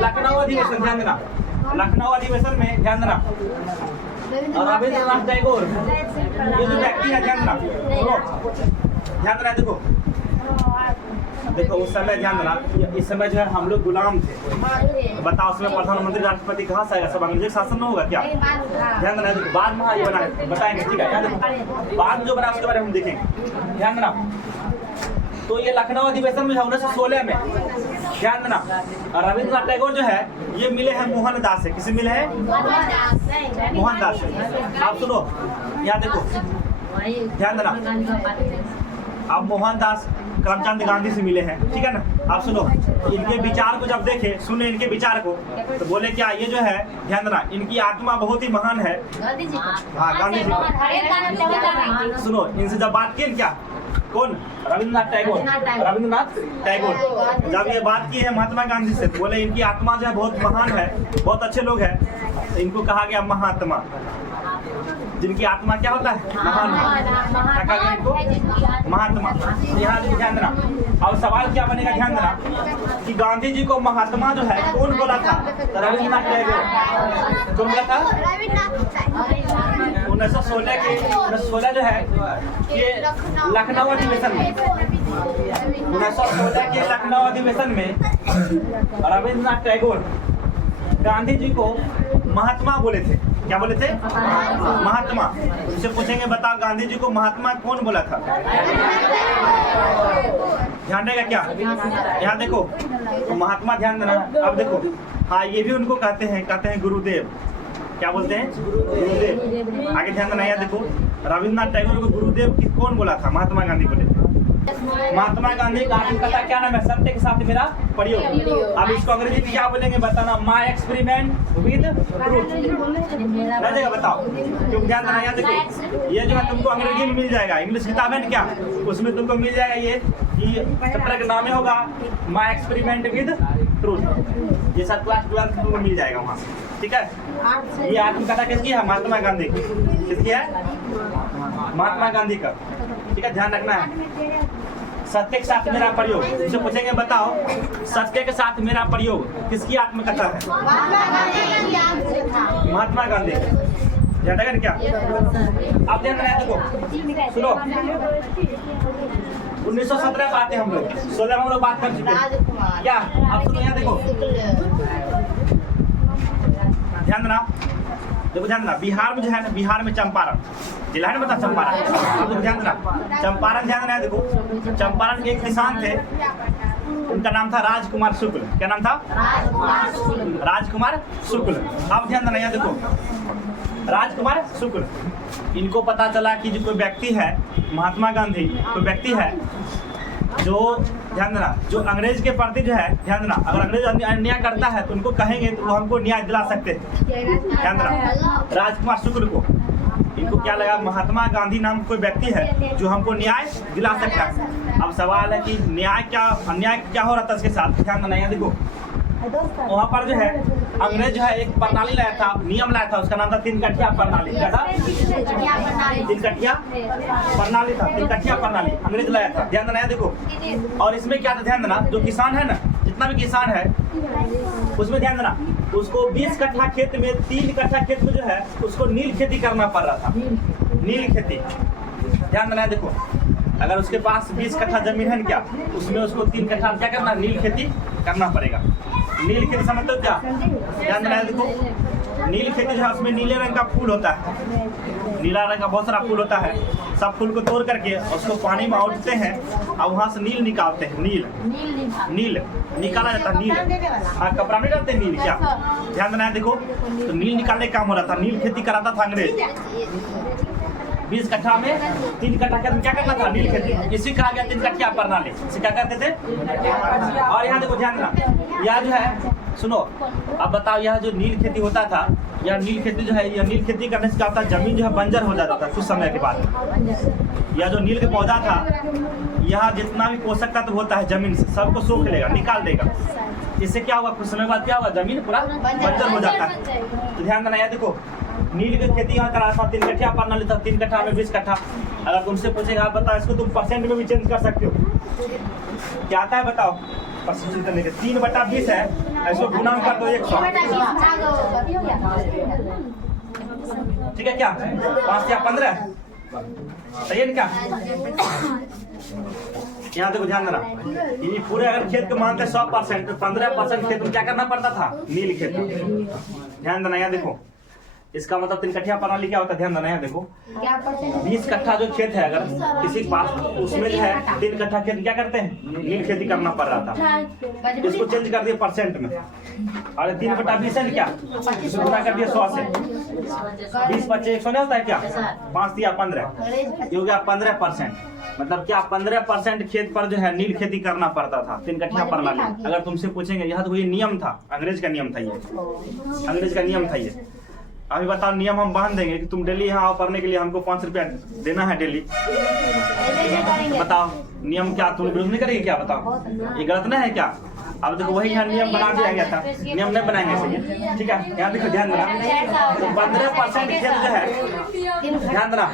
लखनऊ अधिवेशन, ध्यान देना, लखनऊ अधिवेशन में ध्यान देना, और रविंद्रनाथ टैगोर ये जो व्यक्ति है, ध्यान देना, ध्यान देना, देखो देखो उस समय ध्यान देना, इस समय जो है हम लोग गुलाम थे, बताओ उसमें प्रधानमंत्री राष्ट्रपति कहाँ से आएगा, सब अंग्रेजी शासन में होगा क्या? ध्यान देना, देखो बाद में ये बताएंगे, ठीक है, बाद में जो बना उसके बारे में हम देखेंगे, ध्यान देना। तो ये लखनऊ अधिवेशन में 1916 में, ध्यान देना, रविंद्रनाथ टैगोर जो है ये मिले हैं मोहनदास से। किसे मिले हैं? मोहनदास से। आप सुनो, यहाँ देखो, ध्यान देना, अब मोहनदास करमचंद गांधी से मिले हैं, ठीक है ना। आप सुनो, इनके विचार को जब देखे, सुने इनके विचार को, तो बोले क्या, ये जो है ध्यान देना, इनकी आत्मा बहुत ही महान है। हाँ, गांधी जी। सुनो, इनसे जब बात की क्या, कौन? रविंद्रनाथ टैगोर। रविंद्रनाथ टैगोर जब ये बात की है महात्मा गांधी से, तो बोले इनकी आत्मा जो है बहुत महान है, बहुत अच्छे लोग हैं, तो इनको कहा गया महात्मा। जिनकी आत्मा क्या होता है? महान। क्या कहा गया इनको? महात्मा। यहाँ ध्यान देना, और सवाल क्या बनेगा, ध्यान देना कि गांधी जी को महात्मा जो है कौन बोला था? रविंद्रनाथ टैगोर। कौन बोला था? 1916 जो है ये लखनऊ अधिवेशन में, 1916 के लखनऊ अधिवेशन में रविंद्रनाथ टैगोर गांधी जी को महात्मा बोले थे। क्या बोले थे? महात्मा। उनसे पूछेंगे, बताओ गांधी जी को महात्मा कौन बोला था? ध्यान रहेगा क्या? यहाँ देखो, तो महात्मा, ध्यान देना। अब देखो, हाँ ये भी उनको कहते हैं गुरुदेव। क्या बोलते हैं? गुरुदेव। आगे ध्यान देना, यहाँ देखो, रविंद्रनाथ टैगोर को गुरुदेव कौन बोला था? महात्मा गांधी बोले थे। महात्मा गांधी का आत्मकथा क्या नाम है? सत्य के साथ मेरा प्रयोग। अब इसको अंग्रेजी में क्या बोलेंगे बताना? My experiment with truth. रहेगा, बताओ। क्योंकि ध्यान देना, यहाँ देखो, ये जो है तुमको अंग्रेजी में मिल जाएगा, इंग्लिश किताब है ना क्या, उसमें तुमको मिल जाएगा ये चैप्टर का नाम होगा माय एक्सपेरिमेंट विद ट्रूथ। ये सब क्लास 12 तुमको मिल जाएगा वहाँ से, ठीक है। ये आत्मकथा किसकी है? महात्मा गांधी की। किसकी है? महात्मा गांधी का, ठीक है, ध्यान रखना है। सत्य के साथ मेरा प्रयोग, इसे पूछेंगे, बताओ सत्य के साथ मेरा प्रयोग किसकी आत्मकथा है? महात्मा गांधी। ध्यान रखें क्या? आप ध्यान रखें, देखो सुनो, 1917 पे आते हैं हम लोग, 16 में हम लोग बात कर चुके हैं क्या? आप सुनो, यहाँ देखो, ध्यान देना, देखो ध्यान देना, बिहार में जो है ना, बिहार में चंपारण जिला है ना, बता चंपारण। आप लोग ध्यान देना, चंपारण ध्यान देना, देखो चंपारण के एक किसान थे, उनका नाम था राजकुमार शुक्ल। क्या नाम था? राजकुमार शुक्ल। अब ध्यान देना, यहाँ देखो, राजकुमार शुक्ल, इनको पता चला कि जो कोई व्यक्ति है, महात्मा गांधी कोई व्यक्ति है जो, ध्यान देना, जो अंग्रेज के प्रति जो है, ध्यान देना, अगर अंग्रेज अन्याय करता है तो उनको कहेंगे तो हमको न्याय दिला सकते हैं। ध्यान देना, राजकुमार शुक्ल को, इनको क्या लगा, महात्मा गांधी नाम कोई व्यक्ति है जो हमको न्याय दिला सकता है। अब सवाल है कि न्याय क्या, अन्याय क्या हो रहा था इसके साथ? ध्यान देना, यहाँ देखो, वहाँ पर जो है अंग्रेज जो है एक प्रणाली लाया था, नियम लाया था, उसका नाम था तीन कठिया प्रणाली। क्या था? तीन कठिया प्रणाली था, तीन कठिया प्रणाली अंग्रेज लाया था। ध्यान देना, देखो, और इसमें क्या था? ध्यान देना, जो किसान है ना, जितना भी किसान है उसमें ध्यान देना, उसको 20 कट्ठा खेत में, 3 कट्ठा खेत में जो है उसको नील खेती करना पड़ रहा था। नील खेती, ध्यान देना, देखो, अगर उसके पास 20 कट्ठा जमीन है क्या, उसमें उसको 3 कट्ठा क्या करना? नील खेती करना पड़ेगा। नील खेती समझते हो क्या? ध्यान देना है, देखो नील खेती जो है उसमें नीले रंग का फूल होता है, नीला रंग का बहुत सारा फूल होता है। सब फूल को तोड़ करके उसको पानी में औटते हैं और वहाँ से नील निकालते हैं। नील निकाला जाता है। नील, हाँ, कपड़ा नहीं डालते नील क्या? ध्यान देना है, देखो तो नील निकालने का काम हो रहा था। नील खेती कराता था अंग्रेज। 20 कट्ठा में 3 कट्ठा के क्या करना था? नील खेती। इसी कहा गया 3 कट्ठा प्रणाली। इसे क्या करते थे? और यहाँ देखो ध्यान देना, यह जो है सुनो, अब बताओ यह जो नील खेती होता था, यह नील खेती जो है, यह नील खेती करने से क्या होता है? जमीन जो है बंजर हो जाता था कुछ समय के बाद। यह जो नील का पौधा था, यह जितना भी पोषक तत्व होता है जमीन से सबको सोख लेगा, निकाल देगा। इससे क्या होगा? कुछ समय बाद क्या होगा? जमीन पूरा बंजर हो जाता है। तो ध्यान देना है, देखो नील की खेती यहाँ करा था 3 कट्ठा प्रणाली था। 3 कट्ठा में 20 कट्ठा। अगर तुमसे पूछेगा, आप बताओ इसको तुम परसेंट में भी चेंज कर सकते हो। क्या आता है बताओ? परसेंट करने के 3/20 है, इसको गुना कर दो 100। ठीक है क्या? 5 या 15 सही है क्या? यहाँ देखो ध्यान देना, ये पूरे अगर खेत को मानते 100%, तो 15% खेत में क्या करना पड़ता था? नील खेती। ध्यान देना, यहाँ देखो इसका मतलब 3 कट्ठा प्रणाली क्या होता है? ध्यान देना, यहाँ देखो 20 कट्ठा जो खेत है अगर किसी के पास, उसमें जो है 3 कट्ठा खेत क्या करते हैं? नील खेती करना पड़ रहा था। इसको चेंज कर दिया परसेंट में, और 3/20 है क्या? इसको गुना कर दिया 100 से। 20 बच्चे 100 नहीं होता है क्या? 5 दिया 15, ये हो गया 15%। मतलब क्या 15% खेत पर जो है नील खेती करना पड़ता था 3 कट्ठा प्रणाली। अगर तुमसे पूछेंगे, यहाँ तो ये नियम था, अंग्रेज का नियम था, ये अंग्रेज का नियम था ये। अभी बताओ नियम हम बांध देंगे कि तुम डेली यहाँ आओ पढ़ने के लिए, हमको 5 रुपया देना है डेली। बताओ नियम क्या तुम विरोध नहीं करेगी क्या? बताओ ये गलत नहीं है क्या? अब देखो वही यहाँ नियम बना दिया गया था, नियम नहीं बनाएंगे सही। ठीक है, यहाँ देखो ध्यान देना, तो 15% खेत जो है, ध्यान देना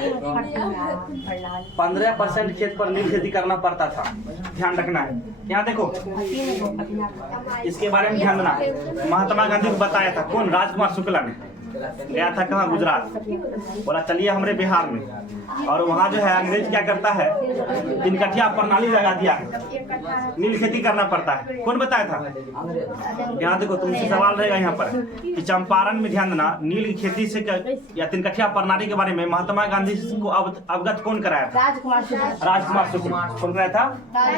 15% खेत पर नील खेती करना पड़ता था। ध्यान रखना है। यहाँ देखो इसके बारे में ध्यान देना, महात्मा गांधी को बताया था कौन? राजकुमार शुक्ला ने। गया था कहाँ? गुजरात। बोला चलिए हमारे बिहार में, और वहाँ जो है अंग्रेज क्या करता है? 3 कट्ठा प्रणाली लगा दिया है, नील खेती करना पड़ता है। कौन बताया था? यहाँ देखो तुमसे सवाल रहेगा यहाँ पर कि चंपारण में ध्यान देना, नील की खेती से या 3 कट्ठा प्रणाली के बारे में महात्मा गांधी को अवगत कौन कराया था? राजकुमार शुक्ल। कौन कराया था?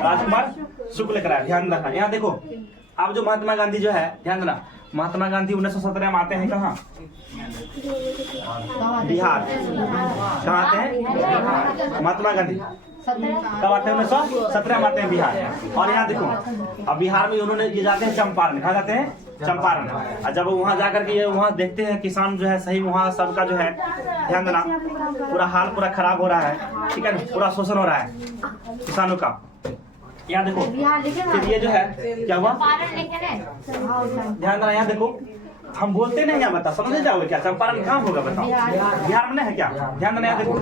राजकुमार शुक्ल कराया। ध्यान रखना, यहाँ देखो अब जो महात्मा गांधी जो है, ध्यान देना महात्मा गांधी 1917 में आते हैं कहाँ? बिहार। कहाँ आते हैं महात्मा गांधी? कब आते हैं? 1917 में आते हैं बिहार। और यहाँ देखो अब बिहार में उन्होंने ये जाते हैं चंपारण। कहाँ जाते हैं? चंपारण। और जब वहाँ जाकर के ये वहाँ देखते हैं किसान जो है सही, वहाँ सबका जो है ध्यान देना पूरा हाल पूरा खराब हो रहा है। ठीक है, पूरा शोषण हो रहा है किसानों का। यहाँ देखो फिर ये जो है क्या हुआ? ध्यान देना, यहाँ देखो हम बोलते नहीं, यहाँ बता समझ जाओगे क्या? चंपारण कहाँ होगा बताओ? बिहार में नहीं है क्या? ध्यान देना, यहाँ देखो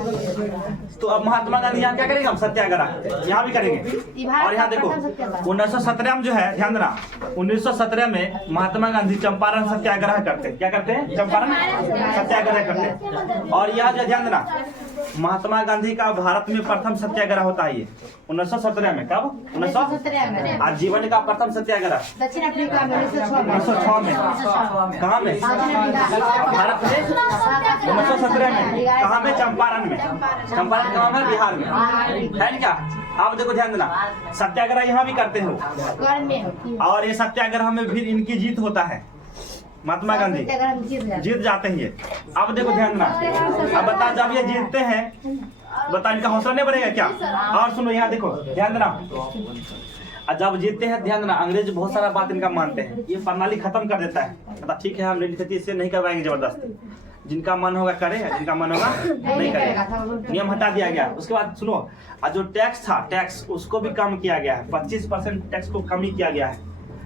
तो अब महात्मा गांधी यहाँ क्या करेंगे? हम सत्याग्रह यहाँ भी करेंगे। और यहाँ देखो 1917 में जो है, ध्यान देना 1917 में महात्मा गांधी चंपारण सत्याग्रह करते हैं। क्या करते हैं? चंपारण सत्याग्रह करते हैं। और यह जो ध्यान देना महात्मा गांधी का भारत में प्रथम सत्याग्रह होता है ये 1917 में। कब? 1917 में। आजीवन का प्रथम सत्याग्रह दक्षिण अफ्रीका में 1906 में। कहाँ में? भारत में 1917 में। कहाँ में? चंपारण में। चंपारण कहाँ में? बिहार में है क्या? आप देखो ध्यान देना सत्याग्रह यहाँ भी करते हो, और ये सत्याग्रह में फिर इनकी जीत होता है। महात्मा गांधी जीत जाते हैं ये। अब देखो ध्यान देना, अब बता जब ये जीतते हैं बता इनका हौसला नहीं बढ़ेगा क्या? और सुनो यहाँ देखो ध्यान देना, जब जीतते हैं ध्यान देना अंग्रेज बहुत सारा बात इनका मानते हैं, ये प्रणाली खत्म कर देता है। बता ठीक है हम नील खेती इससे नहीं करवाएंगे जबरदस्ती, जिनका मन होगा करे, जिनका मन होगा नहीं करे। नियम हटा दिया गया। उसके बाद सुनो जो टैक्स था, टैक्स उसको भी कम किया गया है। 25% टैक्स को कम ही किया गया है।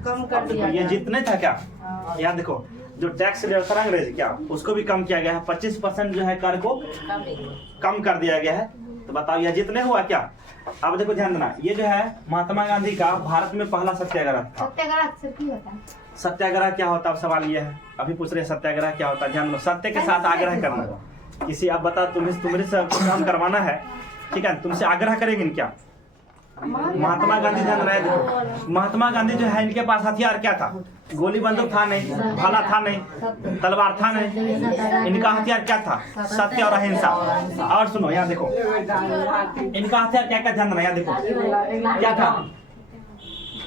कम कर दिया। ये जितने था क्या? यहाँ देखो जो टैक्स लेता था अंग्रेज क्या उसको भी कम किया गया है। 25% जो है कर को कम कर दिया गया है। तो बताओ यह जितने हुआ क्या? अब देखो ध्यान देना, ये जो है महात्मा गांधी का भारत में पहला सत्याग्रह था। सत्याग्रह क्या होता है? सवाल ये है, अभी पूछ रहे सत्याग्रह क्या होता है। ध्यान दो, सत्य के साथ आग्रह करना। किसी अब बता तुम्हें से काम करवाना है, ठीक है, तुमसे आग्रह करेंगे क्या? महात्मा गांधी ध्यान रहे देखो, महात्मा गांधी जो है इनके पास हथियार क्या था? गोली बंदूक था नहीं, भाला था नहीं, तलवार था नहीं, इनका हथियार क्या था? सत्य और अहिंसा। और सुनो यहाँ देखो, इनका हथियार क्या क्या ध्यान रहे, यहाँ देखो क्या था?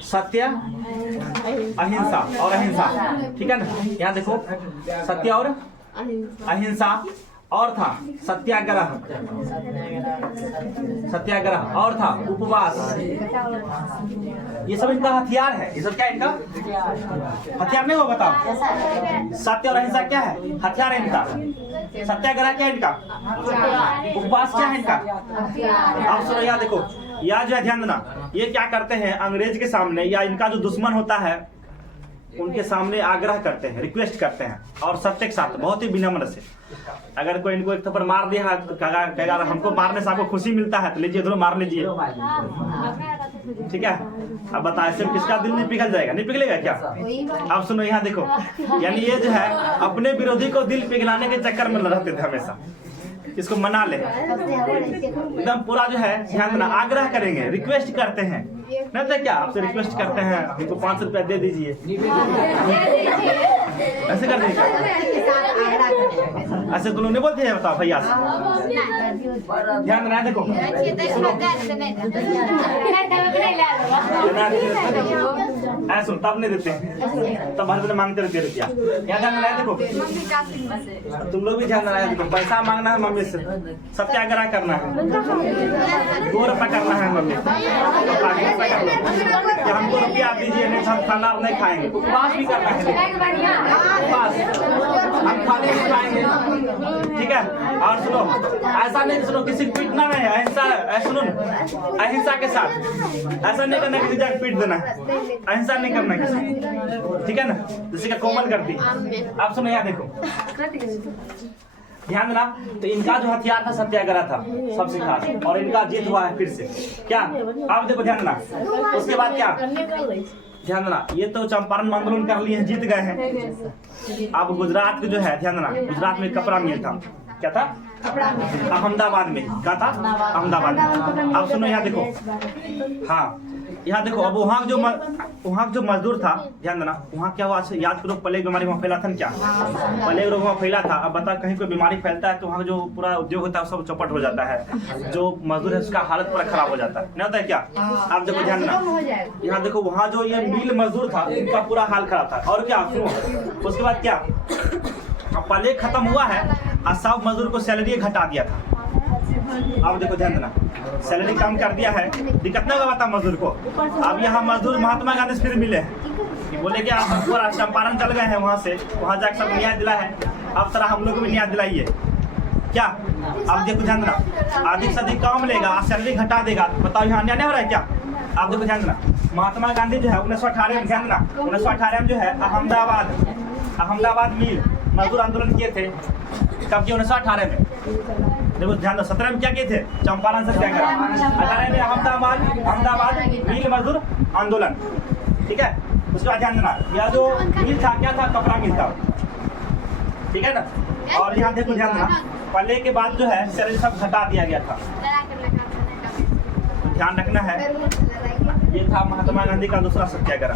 सत्य, अहिंसा और अहिंसा, ठीक है ना? यहाँ देखो सत्य और अहिंसा, और था सत्याग्रह, सत्याग्रह, और था उपवास। ये सब इनका हथियार है। ये सब क्या इनका हथियार नहीं हो? बताओ, सत्य और अहिंसा क्या है? हथियार है इनका। सत्याग्रह क्या है इनका? उपवास क्या है इनका? अब सुनो यहाँ देखो, या जो है ध्यान देना, ये क्या करते हैं अंग्रेज के सामने या इनका जो दुश्मन होता है उनके सामने आग्रह करते हैं, रिक्वेस्ट करते हैं, और सत्य के साथ बहुत ही विनम्र से। अगर कोई इनको एक थप्पड़ मार दिया है तो कहेगा हमको मारने से आपको खुशी मिलता है तो लीजिए, मार लीजिए, ठीक है? अब बता, ऐसे किसका दिल नहीं पिघल जाएगा? नहीं पिघलेगा क्या? अब सुनो यहाँ देखो, यानी ये जो है अपने विरोधी को दिल पिघलाने के चक्कर में रहते थे हमेशा, इसको मना ले एकदम पूरा जो है ध्यान देना, आग्रह करेंगे, रिक्वेस्ट करते हैं, नहीं तो क्या आपसे रिक्वेस्ट करते हैं हमको 500 रुपया दे दीजिए, ऐसे कर दीजिए। ऐसे तुम लोग नहीं बोलते हैं? बताओ भैया से ध्यान देना, देखो ऐसा तब नहीं देते, तब हर दिन मांगते रहते रुपया। यहाँ ध्यान देना, देखो तुम लोग भी ध्यान देना, देखो पैसा मांगना है मम्मी से, सत्याग्रह करना है, 2 रुपया करना है मम्मी कि हमको रुपया दीजिए, नहीं हम खाना नहीं खाएंगे। उपवास भी करना है, उपवास हम खाने नहीं खाएंगे, ठीक है? और सुनो, ऐसा नहीं सुनो, किसी को पीटना नहीं है, अहिंसा, सुनो अहिंसा के साथ ऐसा नहीं करना किसी जगह पीट देना है, अहिंसा नहीं करना किसी, ठीक है ना? जैसे कि कोमल करती। आप सुनो यहाँ देखो, ध्यान देना, तो इनका जो हथियार था सत्याग्रह था सबसे खास, और इनका जीत हुआ है फिर से। क्या आप देखो ध्यान देना, उसके बाद क्या ध्यान देना, ये तो चंपारण आंदोलन कर लिए हैं, जीत गए हैं। अब गुजरात के जो है ध्यान देना, गुजरात में कपड़ा मिल था, क्या था? अहमदाबाद में, क्या था? अहमदाबाद में। अब सुनो यहाँ देखो, हाँ यहाँ देखो, अब वहाँ जो मजदूर था ध्यान देना, वहाँ क्या हुआ? याद करो, प्लेग बीमारी वहाँ फैला था ना, क्या प्लेग रोग वहाँ फैला था। अब बता, कहीं कोई बीमारी फैलता है तो वहाँ जो पूरा उद्योग होता है सब चौपट हो जाता है, जो मजदूर है उसका हालत पूरा खराब हो जाता है, नहीं होता है क्या? आप देखो ध्यान देना, यहाँ देखो वहाँ जो ये मिल मजदूर था उनका पूरा हाल खराब था। और क्या सुनो, उसके बाद क्या, प्लेग खत्म हुआ है और सब मजदूर को सैलरी घटा दिया था। अब देखो ध्यान देना, सैलरी कम कर दिया है, दिक्कत नहीं होगा मजदूर को। अब यहाँ मजदूर महात्मा गांधी से फिर मिले हैं, बोले कि आप पूरा चंपारण चल गए हैं, वहाँ से वहाँ जाकर सब न्याय दिला है, अब तरह हम लोग को भी न्याय दिलाइए क्या? अब देखो ध्यान देना, अधिक से अधिक काम लेगा, सैलरी घटा देगा, बताओ यहाँ अन्याय नहीं हो रहा है क्या? आप देखो ध्यान देना, महात्मा गांधी जो है 1918 में, ध्यान देना 1918 में जो है अहमदाबाद मिल मजदूर आंदोलन किए थे। कब किए? 1918 में। देखो ध्यान दो, 17 में क्या किए थे? चंपारण सत्याग्रह। 18 में अहमदाबाद मिल मजदूर आंदोलन, ठीक है? उसके बाद ध्यान देना, यह जो मिल था क्या था? कपड़ा मिल था, ठीक है ना? और यहाँ देखो ध्यान देना, पहले के बाद जो है सैलरी सब घटा दिया गया था, ध्यान रखना है। ये था महात्मा गांधी का दूसरा सत्याग्रह।